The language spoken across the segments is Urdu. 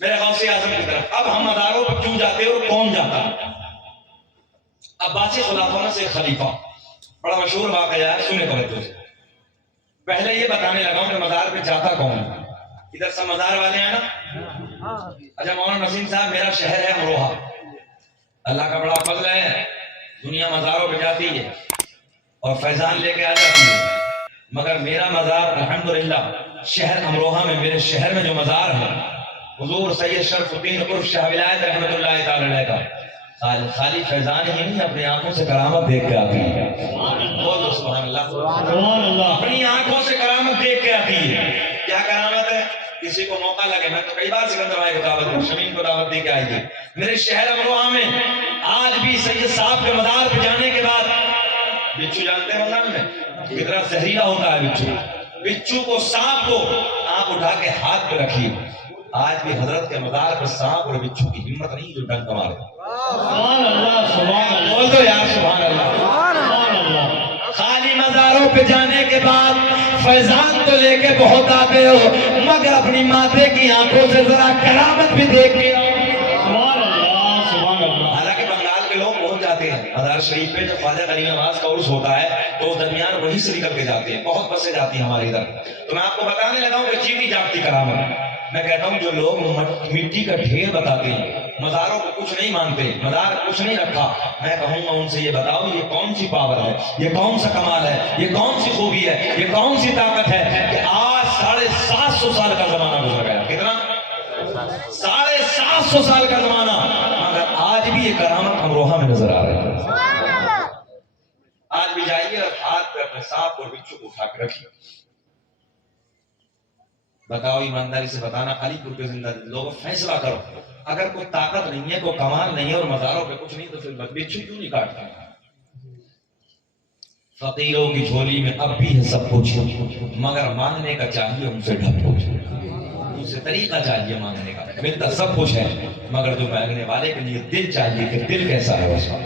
میرے غوث اعظم کی طرف. اب ہم مزاروں پر کیوں جاتے اور کون جاتا؟ عباسی خلافہ میں سے ایک خلیفہ، بڑا مشہور واقعہ ہے، سنے توجہ سے. پہلے یہ بتانے لگا ہوں کہ مزار پہ جاتا کون ہے. ادھر سب مزار والے ہیں نا. اچھا مولانا نسیم صاحب، میرا شہر ہے امروہہ. اللہ کا بڑا فضل ہے، دنیا مزاروں پہ جاتی ہے اور فیضان لے کے آ جاتی ہے، مگر میرا مزار الحمدللہ شہر امروہہ میں، میرے شہر میں جو مزار ہے حضور سید شرف الدین عرف شاہ ولایت رحمۃ اللہ تعالی علیہ کا، خالی فیضان ہی نہیں، اپنی آنکھوں سے کرامت دیکھ کے آتی ہے. بولو سبحان اللہ. سبحان اللہ. اپنی آنکھوں سے کرامت دیکھ کے آتی ہے. کیا کرامت ہے؟ کسی کو موقع لگے، میں تو کئی بار سکندر بھائی کو دعوت دی، شمیم کو دعوت دے کے آئی تھی. میرے شہر امروہہ میں آج بھی سید صاحب کے مزار پہ جانے کے بعد، بچھو جانتے ہیں مزار میں کتنا زہریلا ہوتا ہے بچھو، بچھو کو، سانپ کو آپ اٹھا کے ہاتھ پہ رکھیے. آج بھی حضرت کے مزار پر سانپ اور بچھو کی ہمت نہیں جو ڈنک مارے. سبحان اللہ. سبحان اللہ. بول دو یار سبحان اللہ. سبحان اللہ. خالی مزاروں پہ جانے کے بعد فیضان تو لے کے بہت آتے ہو، مگر اپنی ماتھے کی آنکھوں سے ذرا کرامت بھی دیکھ کے. سبحان اللہ. سبحان اللہ. حالانکہ بنگال کے لوگ پہنچ جاتے ہیں مزار شریف پہ، جب خواجہ غنی نواز کا عرس ہوتا ہے تو اس درمیان وہیں سے نکل کے جاتے ہیں. بہت بسیں جاتی ہیں ہمارے ادھر. تو میں آپ کو بتانے لگا ہوں کہ جیتی جاگتی کرامت. میں کہتا ہوں جو لوگ مٹی کا ڈھیر بتاتے ہیں، مزاروں کو کچھ نہیں مانتے، مزار کچھ نہیں رکھا، میں کہوں گا ان سے یہ بتاؤ یہ کون سی پاور ہے، یہ کون سا کمال ہے، یہ کون سی خوبی ہے، یہ کون سی طاقت ہے کہ آج 750 سال کا زمانہ گزر گیا. کتنا؟ 750 سال کا زمانہ، مگر آج بھی یہ کرامت امروہہ میں نظر آ رہی ہے. آج بھی جائیے اور ہاتھ پہ اپنے سانپ اور بچھو کو اٹھا کے رکھیے. بتاؤ ایمانداری سے بتانا، علی پور کے زندہ لوگوں فیصلہ کرو. اگر کوئی طاقت نہیں ہے، کوئی کمال نہیں ہے اور مزاروں پہ کچھ نہیں تو پھر بچھو کیوں نہیں کاٹتے؟ فقیروں کی جھولی میں اب بھی ہے سب کچھ، مگر مانگنے کا چاہیے ان سے ڈھب کچھ، ان سے طریقہ چاہیے مانگنے کا. ملتا سب کچھ ہے مگر جو مانگنے والے کے لیے دل چاہیے کہ دل کیسا ہے اس کا.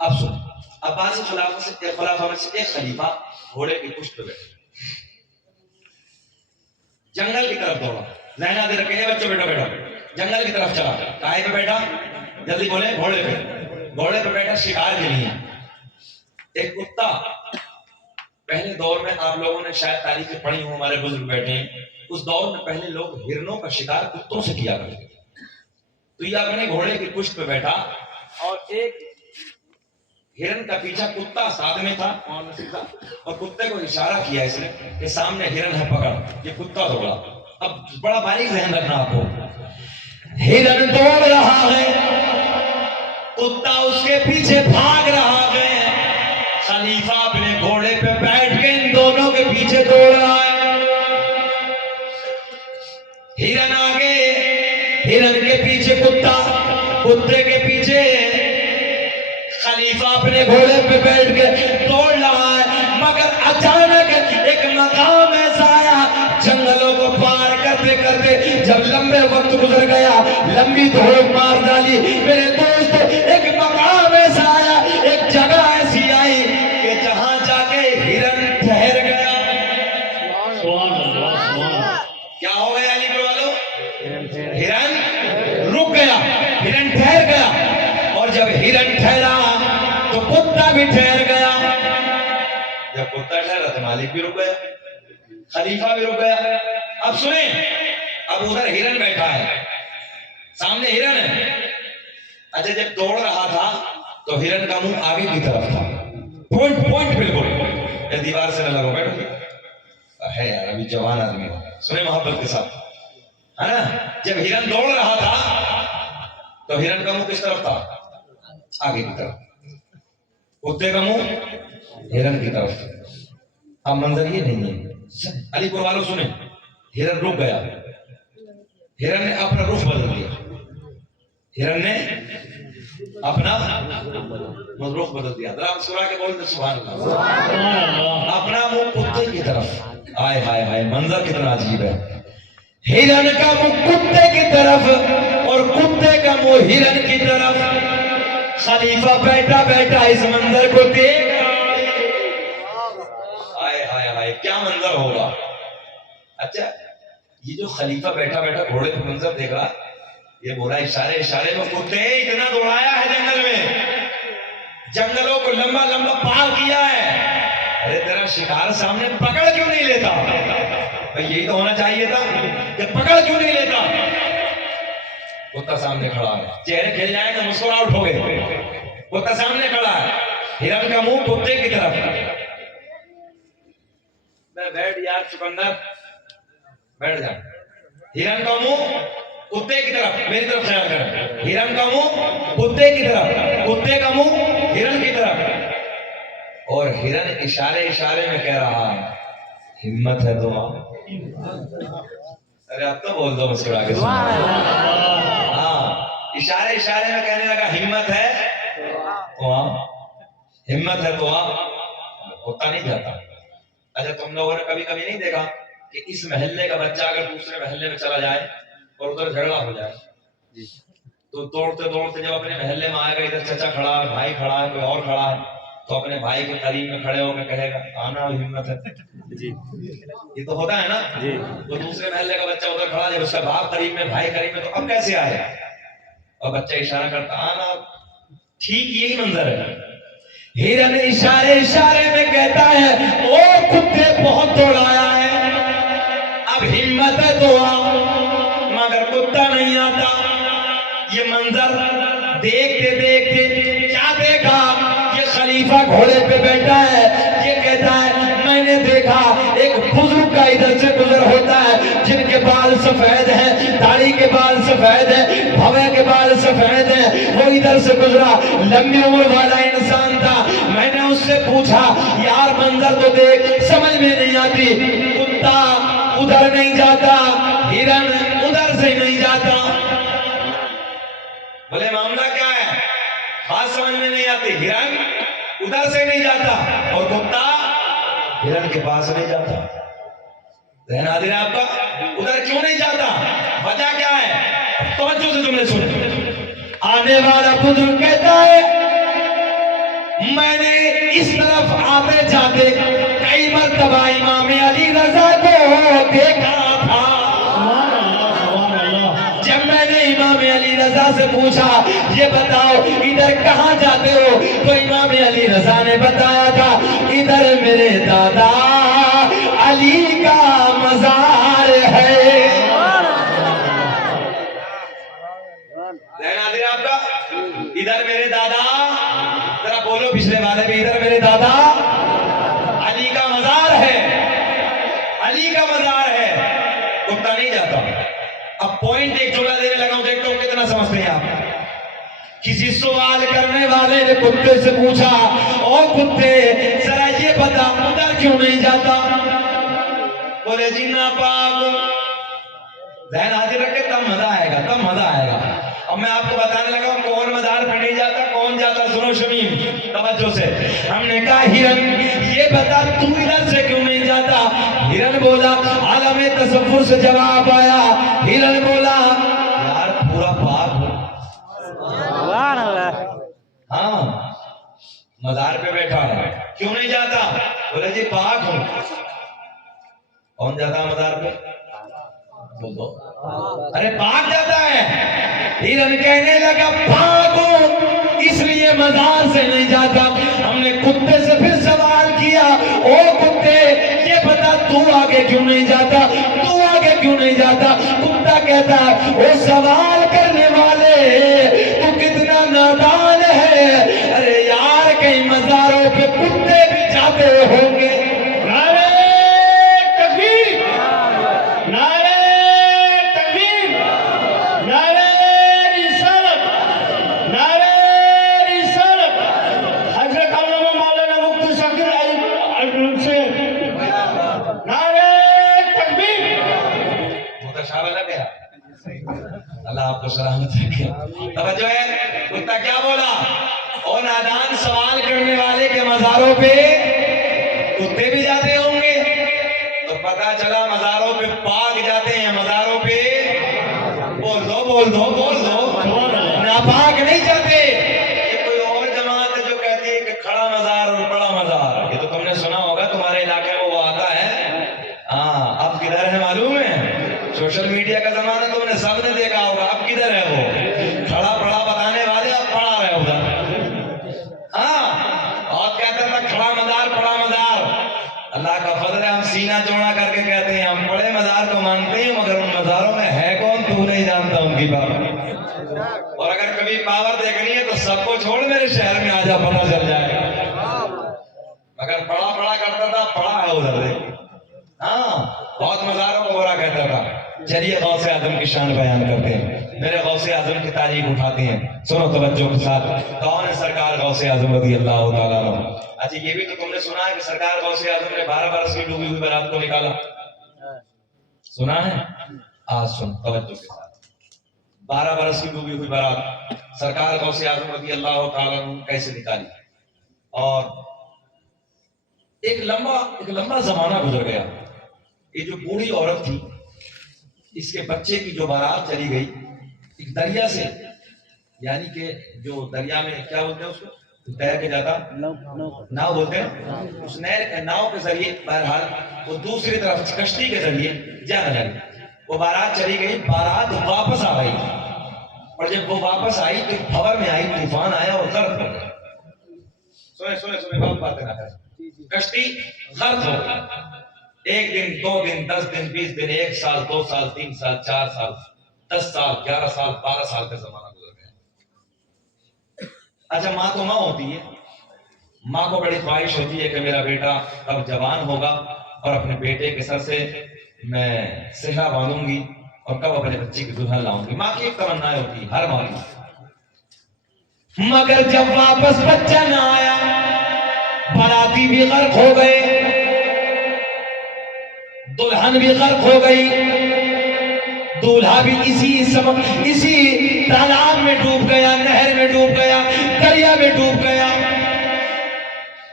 اب سن، عباسی خلافہ میں سے ایک خلیفہ گھوڑے کی پشت پہ بیٹھے جنگل کی طرف دوڑا. ذہن دے رکھے بچوں، بیٹھو بیٹھو. جنگل کی طرف چلا. کائے پہ بیٹھا؟ جلدی بولے. گھوڑے پہ. گھوڑے پہ بیٹھا شکار کے لیے. ایک کتا، پہلے دور میں آپ لوگوں نے شاید تاریخیں پڑھی ہوں، ہمارے بزرگ بیٹھے ہیں، اس دور میں پہلے لوگ ہرنوں کا شکار کتوں سے کیا کرتے تھے. تو یہ اپنے گھوڑے کی پشت پہ بیٹھا اور ایک ہرن کا پیچھا کتا ساتھ میں تھا اور کتے کو اشارہ کیا اس نے کہ سامنے ہرن ہے، پکڑ. یہ کتا دوڑا. اب بڑا باریک ذہن رکھنا آپ کو. ہرن دوڑ رہا ہے، کتا اس کے پیچھے بھاگ رہا ہے. خلیفہ اپنے گھوڑے پہ بیٹھ کے ان دونوں کے پیچھے دوڑ رہا ہے. ہرن آگے، ہرن کے پیچھے کتا، کتے کے پیچھے خلیفہ اپنے گھوڑے پہ بیٹھ کے دوڑ رہا ہے. مگر اچانک ایک مقام ایسا آیا، جنگلوں کو پار کرتے کرتے جب لمبے وقت گزر گیا، لمبی دوڑ مار ڈالی میرے دوست، ایک مقام ایسا آیا، ایک جگہ ایسی آئی کہ جہاں جا کے ہرن ٹھہر گیا. کیا ہو گیا علی گڑھ والوں؟ ہرن رک گیا، ہرن ٹھہر گیا. اور جب ہرن ٹھہرا تو کتا بھی ٹھہر گیا. جب کتا ٹھہرا تو مالک بھی رک گیا، خلیفہ بھی رک گیا. اب سنیں، اب ادھر ہرن بیٹھا ہے، سامنے ہرن ہے. اچھا جب دوڑ رہا تھا تو ہرن کا منہ آگے کی طرف تھا، پوائنٹ بالکل. دیوار سے نہ لگو، بیٹھو ہے یار، ابھی جوان آدمی ہو. سنیں محبت کے ساتھ، ہے نا. جب ہرن دوڑ رہا تھا تو ہرن کا منہ کس طرف تھا؟ آگے کی طرف. کتے کا منہ ہرن کی طرف. اب منظر یہ نہیں ہے. علی پور والوں سنیں، ہرن رک گیا، ہرن نے اپنا رخ بدل دیا، ہرن نے اپنا رخ بدل دیا. ذرا مسکرا کے بولتے سبحان اللہ. اپنا منہ کتے کی طرف. آئے ہائے ہائے، منظر کتنا عجیب ہے. ہرن کا منہ کتے کی طرف اور کتے کا منہ ہرن کی طرف. خلیفہ بیٹھا بیٹھا اس منظر کو دیکھ رہا ہے. آئے ہائے ہائے، کیا منظر ہوگا. اچھا یہ جو خلیفہ بیٹھا بیٹھا گھوڑے پہ منظر دیکھ رہا، یہ بولا اشارے اشارے میں کتے اتنا دوڑایا ہے جنگل میں، جنگلوں کو لمبا لمبا پار کیا ہے، ارے تیرا شکار سامنے پکڑ کیوں نہیں لیتا؟ بھئی یہی تو ہونا چاہیے تھا کہ پکڑ کیوں نہیں لیتا؟ کتا سامنے کھڑا ہے، چہرے کھل جائیں تو مسکرا اٹھو گے، کتا سامنے کھڑا ہے، ہرن کا منہ کتے کی طرف، بیٹھ یار چکندر بیٹھ جا، ہرن کا منہ کتے کی طرف، میری طرف خیال کر، ہرن کا منہ کتے کی طرف، کتے کا منہ ہرن کی طرف، اور ہرن اشارے اشارے میں کہہ رہا ہے ہمت ہے تو آؤ۔ ارے اب تو بول دو مسکرا کے، ہاں اشارے اشارے میں کہنے لگا ہمت ہے تو آؤ، ہمت ہے تو آؤ، کتا نہیں جاتا۔ اچھا تم لوگوں نے کبھی کبھی نہیں دیکھا کہ اس محلے کا بچہ اگر دوسرے محلے میں چلا جائے اور ادھر جھگڑا ہو جائے تو دوڑتے دوڑتے جب اپنے محلے میں آئے گا، ادھر چچا کھڑا ہے، بھائی کھڑا ہے، کوئی اور کھڑا ہے، تو اپنے بھائی کے قریب میں کھڑے ہو کے کہے گا آنا ہمت ہے جی، یہ تو ہوتا ہے نا جی۔ وہ دوسرے محلے کا بچہ ادھر کھڑا ہے، اس کا باپ قریب میں، بھائی قریب میں، تو اب کیسے آئے؟ اور بچہ اشارہ کرتا آنا، ٹھیک یہی منظر ہے۔ ہرن اشارے اشارے میں کہتا ہے او کتے بہت دوڑایا ہے، اب ہمت ہے تو آؤ، مگر کتا نہیں آتا۔ یہ منظر دیکھتے دیکھتے کیا دیکھا؟ یہ خلیفہ گھوڑے پہ بیٹھا ہے، یہ کہتا ہے میں نے دیکھا ایک بزرگ کا ادھر سے گزر ہوتا ہے، جن کے بال سفید ہیں، داڑھی کے بال سفید ہیں، بھوے کے بال سفید ہیں، وہ ادھر سے گزرا، لمبی عمر والا انسان تھا۔ میں نے اس سے پوچھا یار منظر تو دیکھ، سمجھ میں نہیں آتی، کتا ادھر نہیں جاتا، ہرن ادھر سے نہیں جاتا، بولے معاملہ کیا ہے؟ بات سمجھ میں نہیں آتی، ہرن ادھر سے نہیں جاتا اور کتا ہرن کے پاس نہیں جاتا۔ ذہن حاضر ہے آپ کا؟ ادھر کیوں نہیں جاتا؟ وجہ کیا ہے؟ توجہ سے تم نے سن، آنے والا بزرگ کہتا ہے میں نے اس طرف آتے جاتے کئی مرتبہ امام علی رضا کو دیکھا تھا۔ جب میں نے امام علی رضا سے پوچھا یہ بتاؤ ادھر کہاں جاتے ہو، تو امام علی رضا نے بتایا تھا ادھر میرے دادا علی کا مزار ہے۔ آپ کا ادھر میرے دادا، ذرا بولو پچھلے والے بھی، ادھر میرے دادا علی کا مزار ہے، علی کا مزار ہے، کتا نہیں جاتا۔ اب پوائنٹ ایک جملہ دینے لگا ہوں، دیکھتا ہوں کتنا سمجھتے ہیں آپ۔ کسی سوال کرنے والے نے کتے سے پوچھا او کتے ذرا یہ بتا ادھر کیوں نہیں جاتا؟ بولے جی ناپاک۔ ذہن حاضر رکھے، تب مزہ آئے گا، تب مزہ آئے گا۔ اب میں آپ کو بتانے لگا ہوں کون مزار پہ نہیں جاتا، کون جاتا، سنو شمیم توجہ سے۔ ہم نے کہا ہرن یہ بتا تو ادھر سے کیوں نہیں جاتا؟ ہرن بولا عالم تصور سے جواب آیا، ہرن بولا یار پورا پاک ہو، ہاں مزار پہ بیٹھا ہے، کیوں نہیں جاتا؟ بولے جی پاک ہوں۔ کون جاتا مزار پہ؟ ارے پاک جاتا ہے۔ ہرن کہنے لگا پاک ہوں اس لیے مزار سے نہیں جاتا۔ ہم نے کتے سے پھر سوال کیا او کتے یہ بتا تو آگے کیوں نہیں جاتا، تو آگے کیوں نہیں جاتا؟ کتا کہتا ہے وہ سوال کرنے والے تو کتنا نادان ہے، ارے یار کئی مزاروں پہ کتے بھی جاتے ہوں گے۔ اللہ آپ کو سلامت رکھے۔ توجہ ہے، کتا کیا بولا؟ اور نادان سوال کرنے والے کے مزاروں پہ کتے بھی جاتے ہوں گے، تو پتا چلا مزاروں پہ پاک جاتے ہیں، مزاروں پہ بول دو بول دو بول دو ناپاک نہیں جاتے۔ یہ کوئی اور جماعت ہے جو کہتی ہے کہ کھڑا مزار اور بڑا مزار، یہ تو تم نے سنا ہوگا، تمہارے علاقے میں وہ آتا ہے، ہاں اب کدھر ہے معلوم ہے؟ سب نے دیکھا ہوگا. اب کدھر ہے وہ کھڑا پڑا بتانے والے؟ اب پڑا رہے ادھر. ہاں اور کہتا تھا کھڑا مزار پڑا مزار. اللہ کا فضل ہے ہم سینہ چوڑا کر کے کہتے ہیں ہم بڑے مزار کو مانتے ہیں مگر ان مزاروں میں ہے کون تو نہیں جانتا ان کی پاور. اور اگر کبھی پاور دیکھنی ہے تو سب کو چھوڑ میرے شہر میں آ جا پتہ چل جائے گا. مگر پڑا پڑا کرتا تھا پڑا ہے ادھر دیکھ. ہاں بہت مزاروں کو برا کہتا تھا. چلیے غوث اعظم کی شان بیان کرتے ہیں. میرے غوث اعظم کی تاریخ اٹھاتے ہیں. سنو توجہ کے ساتھ. کون ہے سرکار غوث اعظم رضی اللہ تعالیٰ عنہ؟ اچھا یہ بھی تو تم نے سنا ہے کہ سرکار غوث اعظم نے 12 برس کی ڈوبی ہوئی بارات کو نکالا. سنا ہے؟ آج سن توجہ کے ساتھ. 12 برس کی ڈوبی ہوئی بارات سرکار غوث اعظم رضی اللہ تعالیٰ عنہ کیسے نکالی. اور ایک لمبا زمانہ گزر گیا. یہ جو بوڑھی عورت تھی اس کے بچے کی جو بارات چلی گئی ایک دریا سے, یعنی کہ جو دریا میں کیا بولتے ہیں اس کو تیر کے جاتا ناؤ بولتے ہیں, اس ناؤ کے ذریعے بہرحال وہ دوسری طرف کشتی کے ذریعے جانا جائے. وہ بارات چلی گئی, بارات واپس آ گئی اور جب وہ واپس آئی تو بھور میں آئی, طوفان آیا اور غرق ہو گئی. سنے بہت باتیں نہ کریں. کشتی غرق ہو گئی. 1 دن 2 دن 10 دن 20 دن 1 سال 2 سال 3 سال 4 سال 10 سال 11 سال 12 سال کا زمانہ گزر گیا. اچھا ماں تو ماں ہوتی ہے, ماں کو بڑی خواہش ہوتی ہے کہ میرا بیٹا اب جوان ہوگا اور اپنے بیٹے کے سر سے میں صحرا باندھوں گی اور کب اپنے بچے کی دلہن لاؤں گی. ماں کی ایک تمنا ہوتی ہے ہر ماں کی. مگر جب واپس بچہ نہ آیا, باراتی بھی غرق ہو گئے, دلہن بھی غرق ہو گئی, دولہا بھی اسی تالاب میں ڈوب گیا, نہر میں ڈوب گیا, دریا میں ڈوب گیا.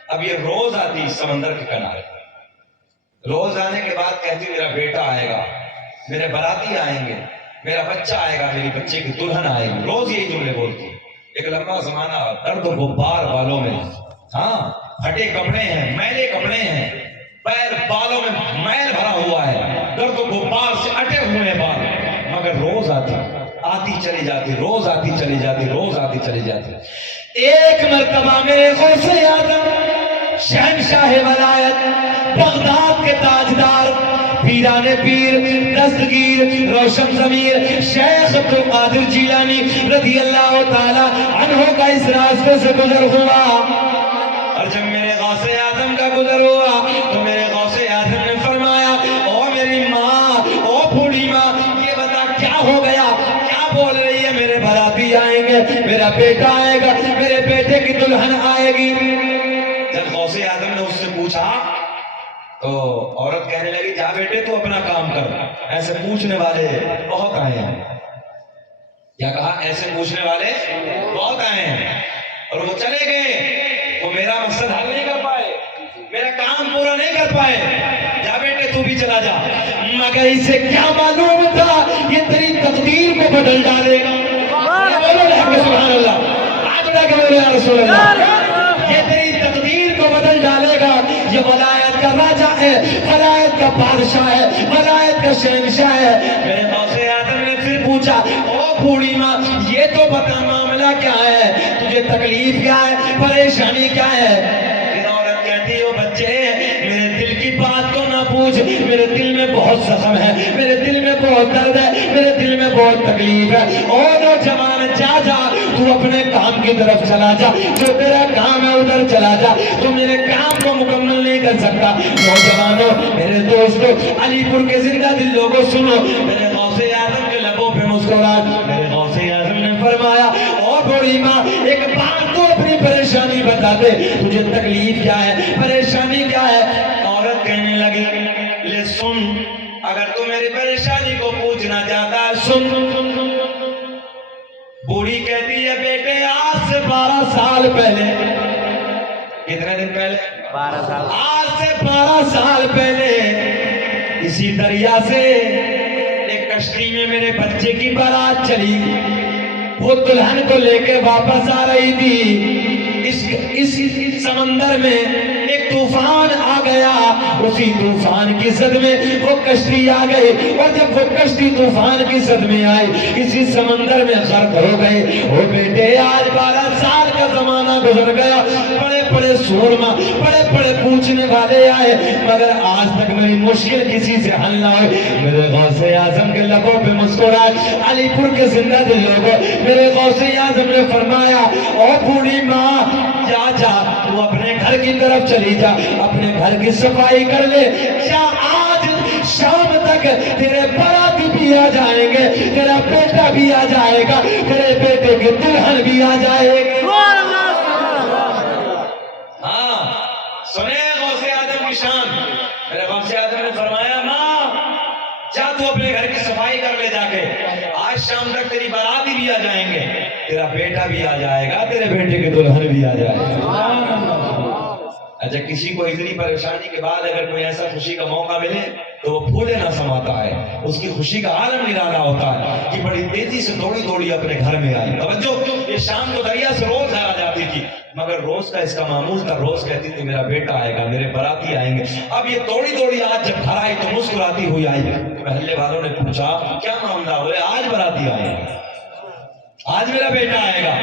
اب یہ روز آتی سمندر کے کنارے, روز آنے کے بعد کہتی میرا بیٹا آئے گا, میرے باراتی آئیں گے, میرا بچہ آئے گا, میری بچے کی دلہن آئے گی. روز یہی جملے بولتی. ایک لمبا زمانہ درد و غبار بالوں میں, ہاں پھٹے کپڑے ہیں, میلے کپڑے ہیں, پیر بالوں میں میل بھرا ہوا ہے, درد و غبار سے اٹے ہوئے ہیں بال. مگر روز آتی چلی جاتی, روز آتی چلی جاتی, روز آتی چلی جاتی. ایک مرتبہ میرے غوث اعظم شہنشاہ ولایت بغداد کے تاجدار پیران پیر دستگیر روشن ضمیر شیخ عبد القادر جیلانی رضی اللہ تعالی عنہ کا اس راستے سے گزر ہوا. اور جب میرے غوث اعظم کا گزر ہوا تو میرے غوث اعظم نے فرمایا او میری ماں, او بوڑھی ماں, یہ بتا کیا ہو گیا, کیا بول رہی ہے؟ میرے باراتی آئیں گے, میرا بیٹا آئے گا, میرے بیٹے کی دلہن آئے گی. جب غوث اعظم نے اس سے پوچھا تو عورت کہنے لگی جا بیٹے تو اپنا کام کر, ایسے پوچھنے والے بہت آئے ہیں. کیا کہا؟ ایسے پوچھنے والے بہت آئے ہیں. اور وہ چلے گئے, وہ میرا مقصد حل نہیں کر پائے, میرا کام پورا نہیں کر پائے. جا بیٹے تو بھی چلا جا. مگر اسے کیا معلوم تھا یہ تیری تقدیر کو بدل ڈالے گا. سبحان اللہ, آج بڑا کہ بولے یا رسول اللہ, یہ تیری تقدیر کو بدل ڈالے گا. یہ ولایت کا راجہ ہے, ولایت کا بادشاہ ہے, ولایت کا شہنشاہ ہے. میرے غوث اعظم نے پھر پوچھا او بوڑھی ماں یہ تو بتا معاملہ کیا ہے, تجھے تکلیف کیا ہے, پریشانی کیا ہے؟ پھر عورت کہتی ہے بچے میرے دل کی بات تو نہ پوچھ, میرے دل میں بہت زخم ہے, میرے دل میں بہت درد ہے, میرے دل میں بہت تکلیف ہے. او نوجوان جا تو اپنے کام کی طرف چلا جا, جو تیرا کام ہے ادھر چلا جا, تو میرے کام کو مکمل نہیں کر سکتا. نوجوانوں, میرے دوستوں, علی پور کے زندہ دل لوگوں سنو, میرے غوث اعظم کے لبوں پہ مسکراہٹ. میرے غوث اعظم نے فرمایا او بوڑھی ماں ایک بات تو اپنی پریشانی بتا دے, تجھے تکلیف کیا ہے, پریشانی کیا ہے؟ عورت کہنے لگی لے سن, اگر تو میری پریشانی کو پوچھنا چاہتا ہے سن. بوڑھی کہتی ہے بیٹے آج سے 12 سال پہلے, کتنے دن پہلے؟ 12 سال. آج سے 12 سال پہلے اسی دریا سے ایک کشتی میں میرے بچے کی بارات چلی. وہ دلہن کو لے کے واپس آ رہی تھی. اس سمندر میں ایک طوفان آ گیا، اسی طوفان کی زد میں وہ کشتی آ گئی، اور جب وہ کشتی طوفان کی زد میں آئی اسی سمندر میں غرق ہو گئے۔ او بیٹے آج 12 سال کا زمانہ گزر گیا، بڑے بڑے سورما، بڑے بڑے پوچھنے والے آئے، مگر آج تک میری مشکل کسی سے حل نہ ہوئی۔ میرے غوث اعظم کے لبوں پہ مسکراہٹ، علی پور کے زندہ دل لوگوں، میرے غوث اعظم نے فرمایا او بوڑھی ماں جا جا تو اپنے گھر کی طرف چلی جا، اپنے گھر کی صفائی کر لے، جا آج شام تک تیرے باراتی بھی آ جائیں گے، تیرا بیٹا بھی آ جائے گا، تیرے بیٹے کی دلہن بھی آ جائے گی۔ ہاں سنے غوث اعظم کی شان۔ میرے غوث اعظم نے فرمایا ماں جا تو اپنے گھر کی صفائی کر لے، جا کے آج شام تک تیری باراتی بھی آ جائیں گے، تیرا بیٹا بھی آ جائے گا، تیرے بیٹے کی دلہن بھی آ جائے گا۔ اچھا کسی کو اتنی پریشانی کے بعد اگر کوئی ایسا خوشی کا موقع ملے تو وہ پھولے نہ سماتا ہے، اس کی خوشی کا عالم نرالا ہوتا ہے کہ بڑی تیزی سے دوڑی دوڑی اپنے گھر میں آئی۔ توجہ، یہ شام کو دریا سے روز آ جاتی تھی، مگر روز کا اس کا معمول تھا، روز کہتی تھی میرا بیٹا آئے گا، میرے باراتی آئیں گے۔ اب یہ دوڑی دوڑی آج جب گھر آئی تو مسکراتی ہوئی آئی۔ محلے والوں نے پوچھا کیا معاملہ؟ بولے آج باراتی آئے گا، آج میرا بیٹا آئے گا،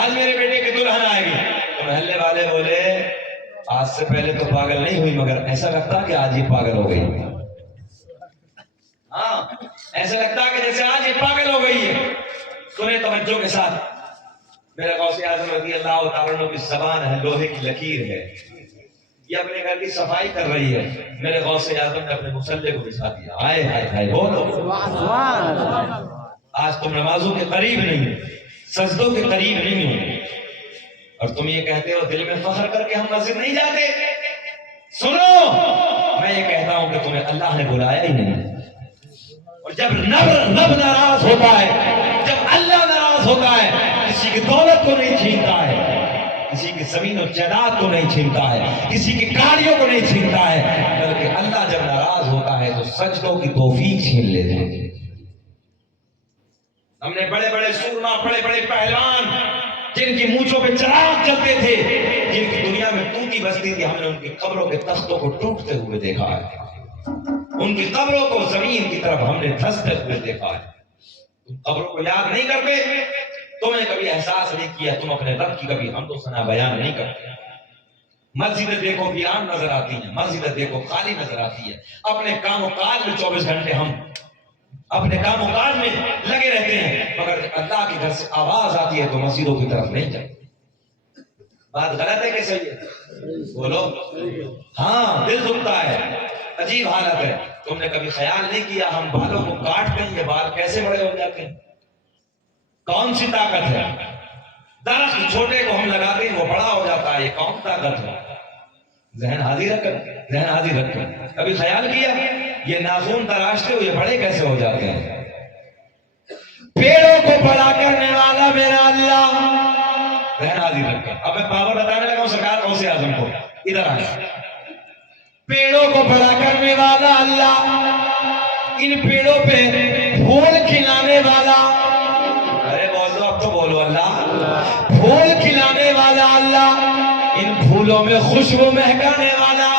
آج میرے بیٹے کی دلہن آئے گی۔ تو محلے والے بولے آج سے پہلے تو پاگل نہیں ہوئی، مگر ایسا لگتا کہ آج یہ پاگل ہو گئی۔ ہاں ایسا لگتا کہ جیسے آج یہ پاگل ہو گئی ہے۔ سنیں توجہ کے ساتھ، میرے غوث اعظم رضی اللہ تعالیٰ عنہ کی زبان ہے لوہے کی لکیر ہے، یہ اپنے گھر کی صفائی کر رہی ہے، میرے غوث اعظم نے اپنے مصلے کو بچھا دیا۔ آئے ہائے ہائے بولو آج تم نمازوں کے قریب نہیں ہو، سجدوں کے قریب نہیں ہو، اور تم یہ کہتے ہو دل میں فخر کر کے ہم مسجد نہیں جاتے۔ سنو میں یہ کہتا ہوں کہ تمہیں اللہ نے بلایا ہی نہیں، اور جب رب ناراض ہوتا ہے، جب اللہ ناراض ہوتا ہے، کسی کی دولت کو نہیں چھینتا ہے، کسی کی زمین و جائیداد کو نہیں چھینتا ہے، کسی کی گاڑیوں کو نہیں چھینتا ہے، بلکہ اللہ جب ناراض ہوتا ہے تو سجدوں کی توفیق چھین لیتے ہیں۔ ہم نے بڑے بڑے سورما، بڑے بڑے پہلوان جن کی مونچھوں پہ چراغ چلتے تھے، جن کی دنیا میں ٹوٹی بستی تھی، ہم نے ان کی قبروں کے تختوں کو ٹوٹتے ہوئے دیکھا ہے، ان کی قبروں کو زمین کی طرف ہم نے دھستے ہوئے دیکھا ہے۔ تم قبروں کو یاد نہیں کرتے، تم نے کبھی احساس نہیں کیا، تم اپنے رب کی کبھی حمد و ثنا بیان نہیں کرتے۔ مسجدیں دیکھو ویران نظر آتی ہیں، مسجدیں دیکھو خالی نظر آتی ہے، اپنے کام و کاج میں 24 گھنٹے ہم اپنے کام و کاج میں لگے رہتے ہیں، مگر اللہ کے گھر سے آواز آتی ہے تو مسجدوں کی طرف نہیں جاتے۔ بات غلط ہے کہ صحیح ہے؟ بولو۔ ہاں دل دکھتا ہے، عجیب حالت ہے۔ تم نے کبھی خیال نہیں کیا ہم بالوں کو کاٹتے ہیں، یہ بال کیسے بڑے ہو جاتے ہیں؟ کون سی طاقت ہے؟ درخت چھوٹے کو ہم لگاتے ہیں وہ بڑا ہو جاتا ہے، یہ کون طاقت ہے؟ ذہن حاضر رکھ، ذہن حاضر رکھ۔ کبھی خیال کیا یہ ناخن تراشتے ہوئے بڑے کیسے ہو جاتے ہیں؟ پیڑوں کو بڑا کرنے والا میرا اللہ، ذہن حاضر رکھ۔ اب میں پاور بتانے لگا ہوں سرکار غوث اعظم کو، ادھر آئے۔ پیڑوں کو بڑا کرنے والا اللہ، ان پیڑوں پہ پھول کھلانے والا، ارے بولو اب تو بولو اللہ، پھول کھلانے والا اللہ، ان پھولوں میں خوشبو مہکانے والا،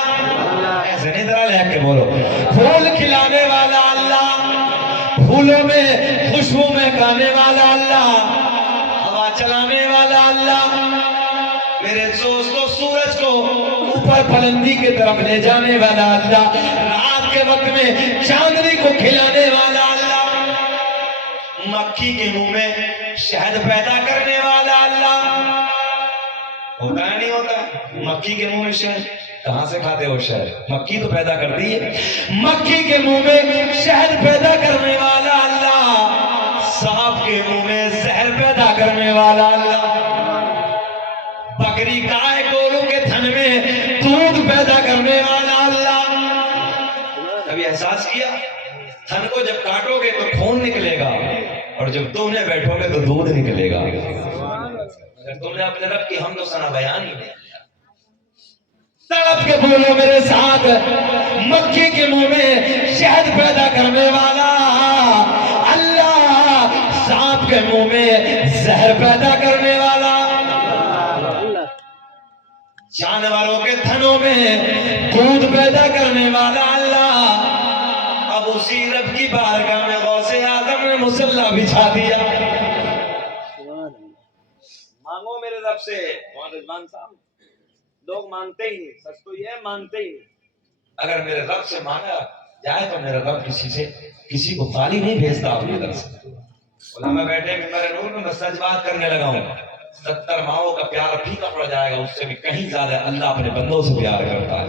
ایسے نہیں ذرا لہک کے بولو، پھول کھلانے والا اللہ، پھولوں میں خوشبو مہکانے والا اللہ، ہوا چلانے والا اللہ، میرے دوستو سورج کو اوپر بلندی کی طرف لے جانے والا اللہ، رات کے وقت میں چاندنی کو کھلانے والا اللہ، مکھی کے منہ میں شہد پیدا کرنے والا اللہ۔ ہوتا ہے نہیں ہوتا؟ مکھی کے منہ میں شہد کہاں سے کھاتے ہو؟ شہد مکھی تو پیدا کرتی ہے، مکھی کے منہ میں شہد پیدا کرنے والا اللہ، سانپ کے منہ میں زہر پیدا کرنے والا اللہ، بکری گائے گورو کے تھن میں دودھ پیدا کرنے والا اللہ۔ کبھی احساس کیا تھن کو جب کاٹو گے تو خون نکلے گا، اور جب تم نے بیٹھو گے تو دودھ نکلے گا۔ تم نے اپنے رب کی حمد و ثنا بیان ہی نہیں کیا۔ تڑپ کے بولو میرے ساتھ، مکھی کے منہ میں شہد پیدا کرنے والا اللہ، سانپ کے منہ میں زہر پیدا کرنے والا، جانوروں کے تھنوں میں دودھ پیدا کرنے والا اللہ اب اسی رب کی بارگاہ میں غوث اعظم نے مصلی بچھا دیا. مانگو میرے رب سے. وہاں رضوان صاحب لوگ مانتے ہی نہیں, سچ تو یہ ہے مانتے ہی نہیں. اگر میرے رب سے مانگا جائے تو میرا رب کسی کو خالی نہیں بھیجتا اپنی طرف سے. علماء بیٹھے منبر نور میں سچ بات کرنے لگا ہوں. 70 ماؤں کا پیار پھیکا پڑ جائے گا, اس سے بھی کہیں زیادہ اللہ اپنے بندوں سے پیار کرتا ہے.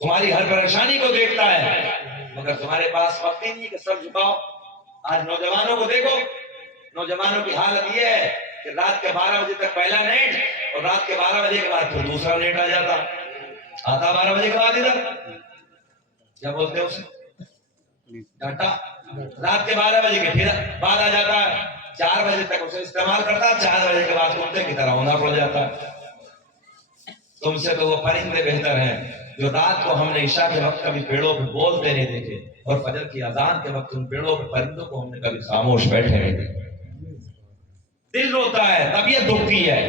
تمہاری ہر پریشانی کو دیکھتا ہے, مگر تمہارے پاس وقت ہی نہیں کہ سر جھکاؤ. آج نوجوانوں کو دیکھو, نوجوانوں کی حالت یہ ہے کہ رات کے 12 بجے تک پہلا نیٹ اور رات کے 12 بجے کے بعد پھر دوسرا نیٹ آ جاتا. آتا 12 بجے کے بعد ادھر کیا بولتے ہیں اسے ڈاٹا, رات کے 12 بجے کے پھر بعد آ جاتا ہے. 4 بجے تک اسے استعمال کرتا ہے, 4 بجے کے بعد کتے کی طرح ہونا پڑ جاتا ہے. تم سے تو وہ پرندے بہتر ہیں جو رات کو ہم نے عشاء کے وقت کبھی پیڑوں پہ بولتے نہیں دیکھے, اور فجر کی اذان کے وقت ان پیڑوں پہ پرندوں کو ہم نے کبھی خاموش بیٹھے نہیں دیکھے. دل روتا ہے, طبیعت دکھتی ہے.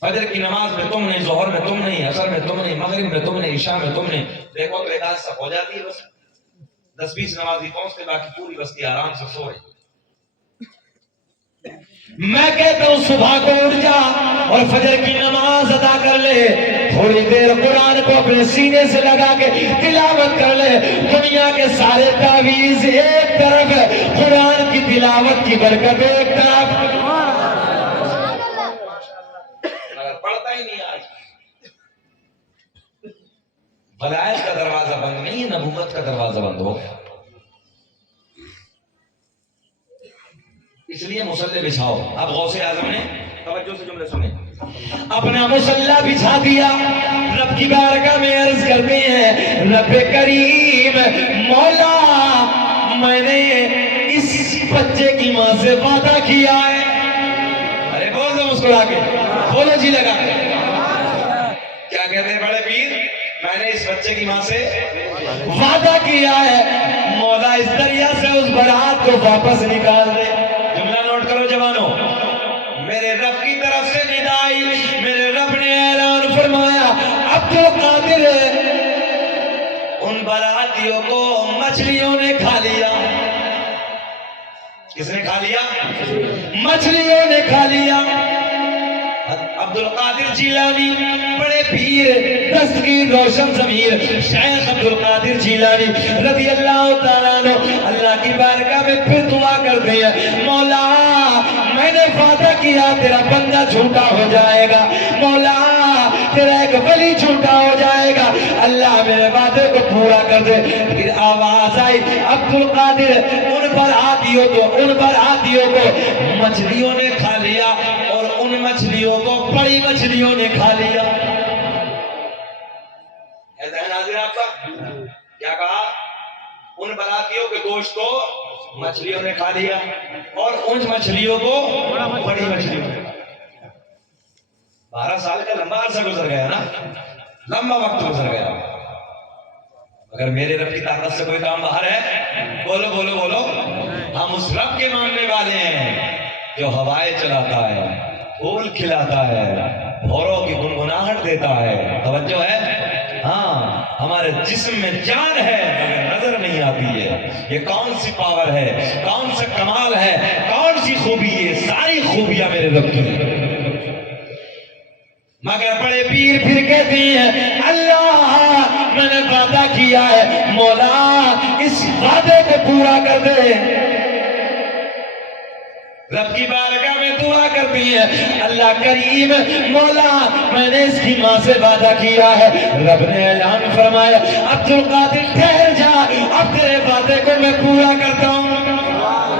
فجر کی نماز میں تم نہیں, ظہر میں تم نہیں, عصر میں تم نہیں, مغرب میں تم نہیں, عشاء میں تم نہیں. دیکھو تو ایک آدھ سب ہو جاتی ہے, بس 10-20 نمازی پہنچتے, باقی پوری بستی آرام سے سو رہی. میں کہتا ہوں صبح کو اٹھ جا اور فجر کی نماز ادا کر لے. تھوڑی دیر قرآن کو اپنے سینے سے لگا کے تلاوت کر لے. دنیا کے سارے تعویذ ایک طرف, قرآن کی تلاوت کی برکت ایک طرف. پڑھتا ہی نہیں آج. ولایت کا دروازہ بند نہیں, نبوت کا دروازہ بند ہو. اس لیے مصلی بچھاؤ. اب غوث اعظم نے توجہ سے جملے سنیں, اپنا مصلی بچھا دیا. رب کی بارگاہ میں عرض کرتے ہیں, رب کریم مولا میں نے اس بچے کی ماں سے وعدہ کیا ہے. ارے بول دو مسکرا کے, بولو جی لگا کے. کیا کہتے ہیں بڑے پیر, میں نے اس بچے کی ماں سے وعدہ کیا ہے مولا اس دریا سے اس برات کو واپس نکال دے. جملہ نوٹ کرو جوانوں, میرے رب کی طرف سے ندائی. میرے رب نے اعلان فرمایا, عبد القادر ان براتیوں کو مچھلیوں نے کھا لیا. کس نے کھا لیا؟ مچھلیوں نے کھا لیا. عبد القادر جیلانی بڑے پیر دستگیر روشن ضمیر شیخ عبد القادر جیلانی رضی اللہ تعالیٰ عنہ اللہ کی بارگاہ میں پھر دعا کرتے ہیں, مولا میں نے وعدہ کیا تیرا بندہ جھوٹا ہو جائے گا, مولا تیرا ایک ولی جھوٹا ہو جائے گا, اللہ میرے وعدے کو پورا کر دے. پھر آواز آئی, عبد القادر ان براتیوں کو مچھلیوں نے کھا لیا اور ان مچھلیوں کو بڑی مچھلیوں نے کھا لیا. ایسا ہے ناظرین آپ کا, کیا کہا؟ ان براتیوں کے گوشت کو مچھلیوں نے کھا لیا اور ان مچھلیوں کو بڑی مچھلیوں نے. 12 سال کا لمبا عرصہ گزر گیا نا, لمبا وقت گزر گیا. اگر میرے رب کی طاقت سے کوئی کام باہر ہے, بولو بولو بولو. ہم اس رب کے ماننے والے ہیں جو ہوائیں چلاتا ہے, پھول کھلاتا ہے, بھوروں کی گنگناہٹ دیتا ہے. توجہ ہے؟ ہاں, ہمارے جسم میں جان ہے مگر نظر نہیں آتی ہے. یہ کون سی پاور ہے, کون سا کمال ہے, کون سی خوبی ہے؟ ساری خوبیاں میرے رب کی ہیں. مگر بڑے پیر پھر کہتے ہیں, اللہ میں نے وعدہ کیا ہے, مولا اس وعدے کو پورا کر دے. رب کی بارگاہ میں دعا کرتی ہے, اللہ کریم مولا میں نے اس کی ماں سے وعدہ کیا ہے. رب نے اعلان فرمایا, عبد القادر ٹھہر جا, اب تیرے وعدے کو میں پورا کرتا ہوں.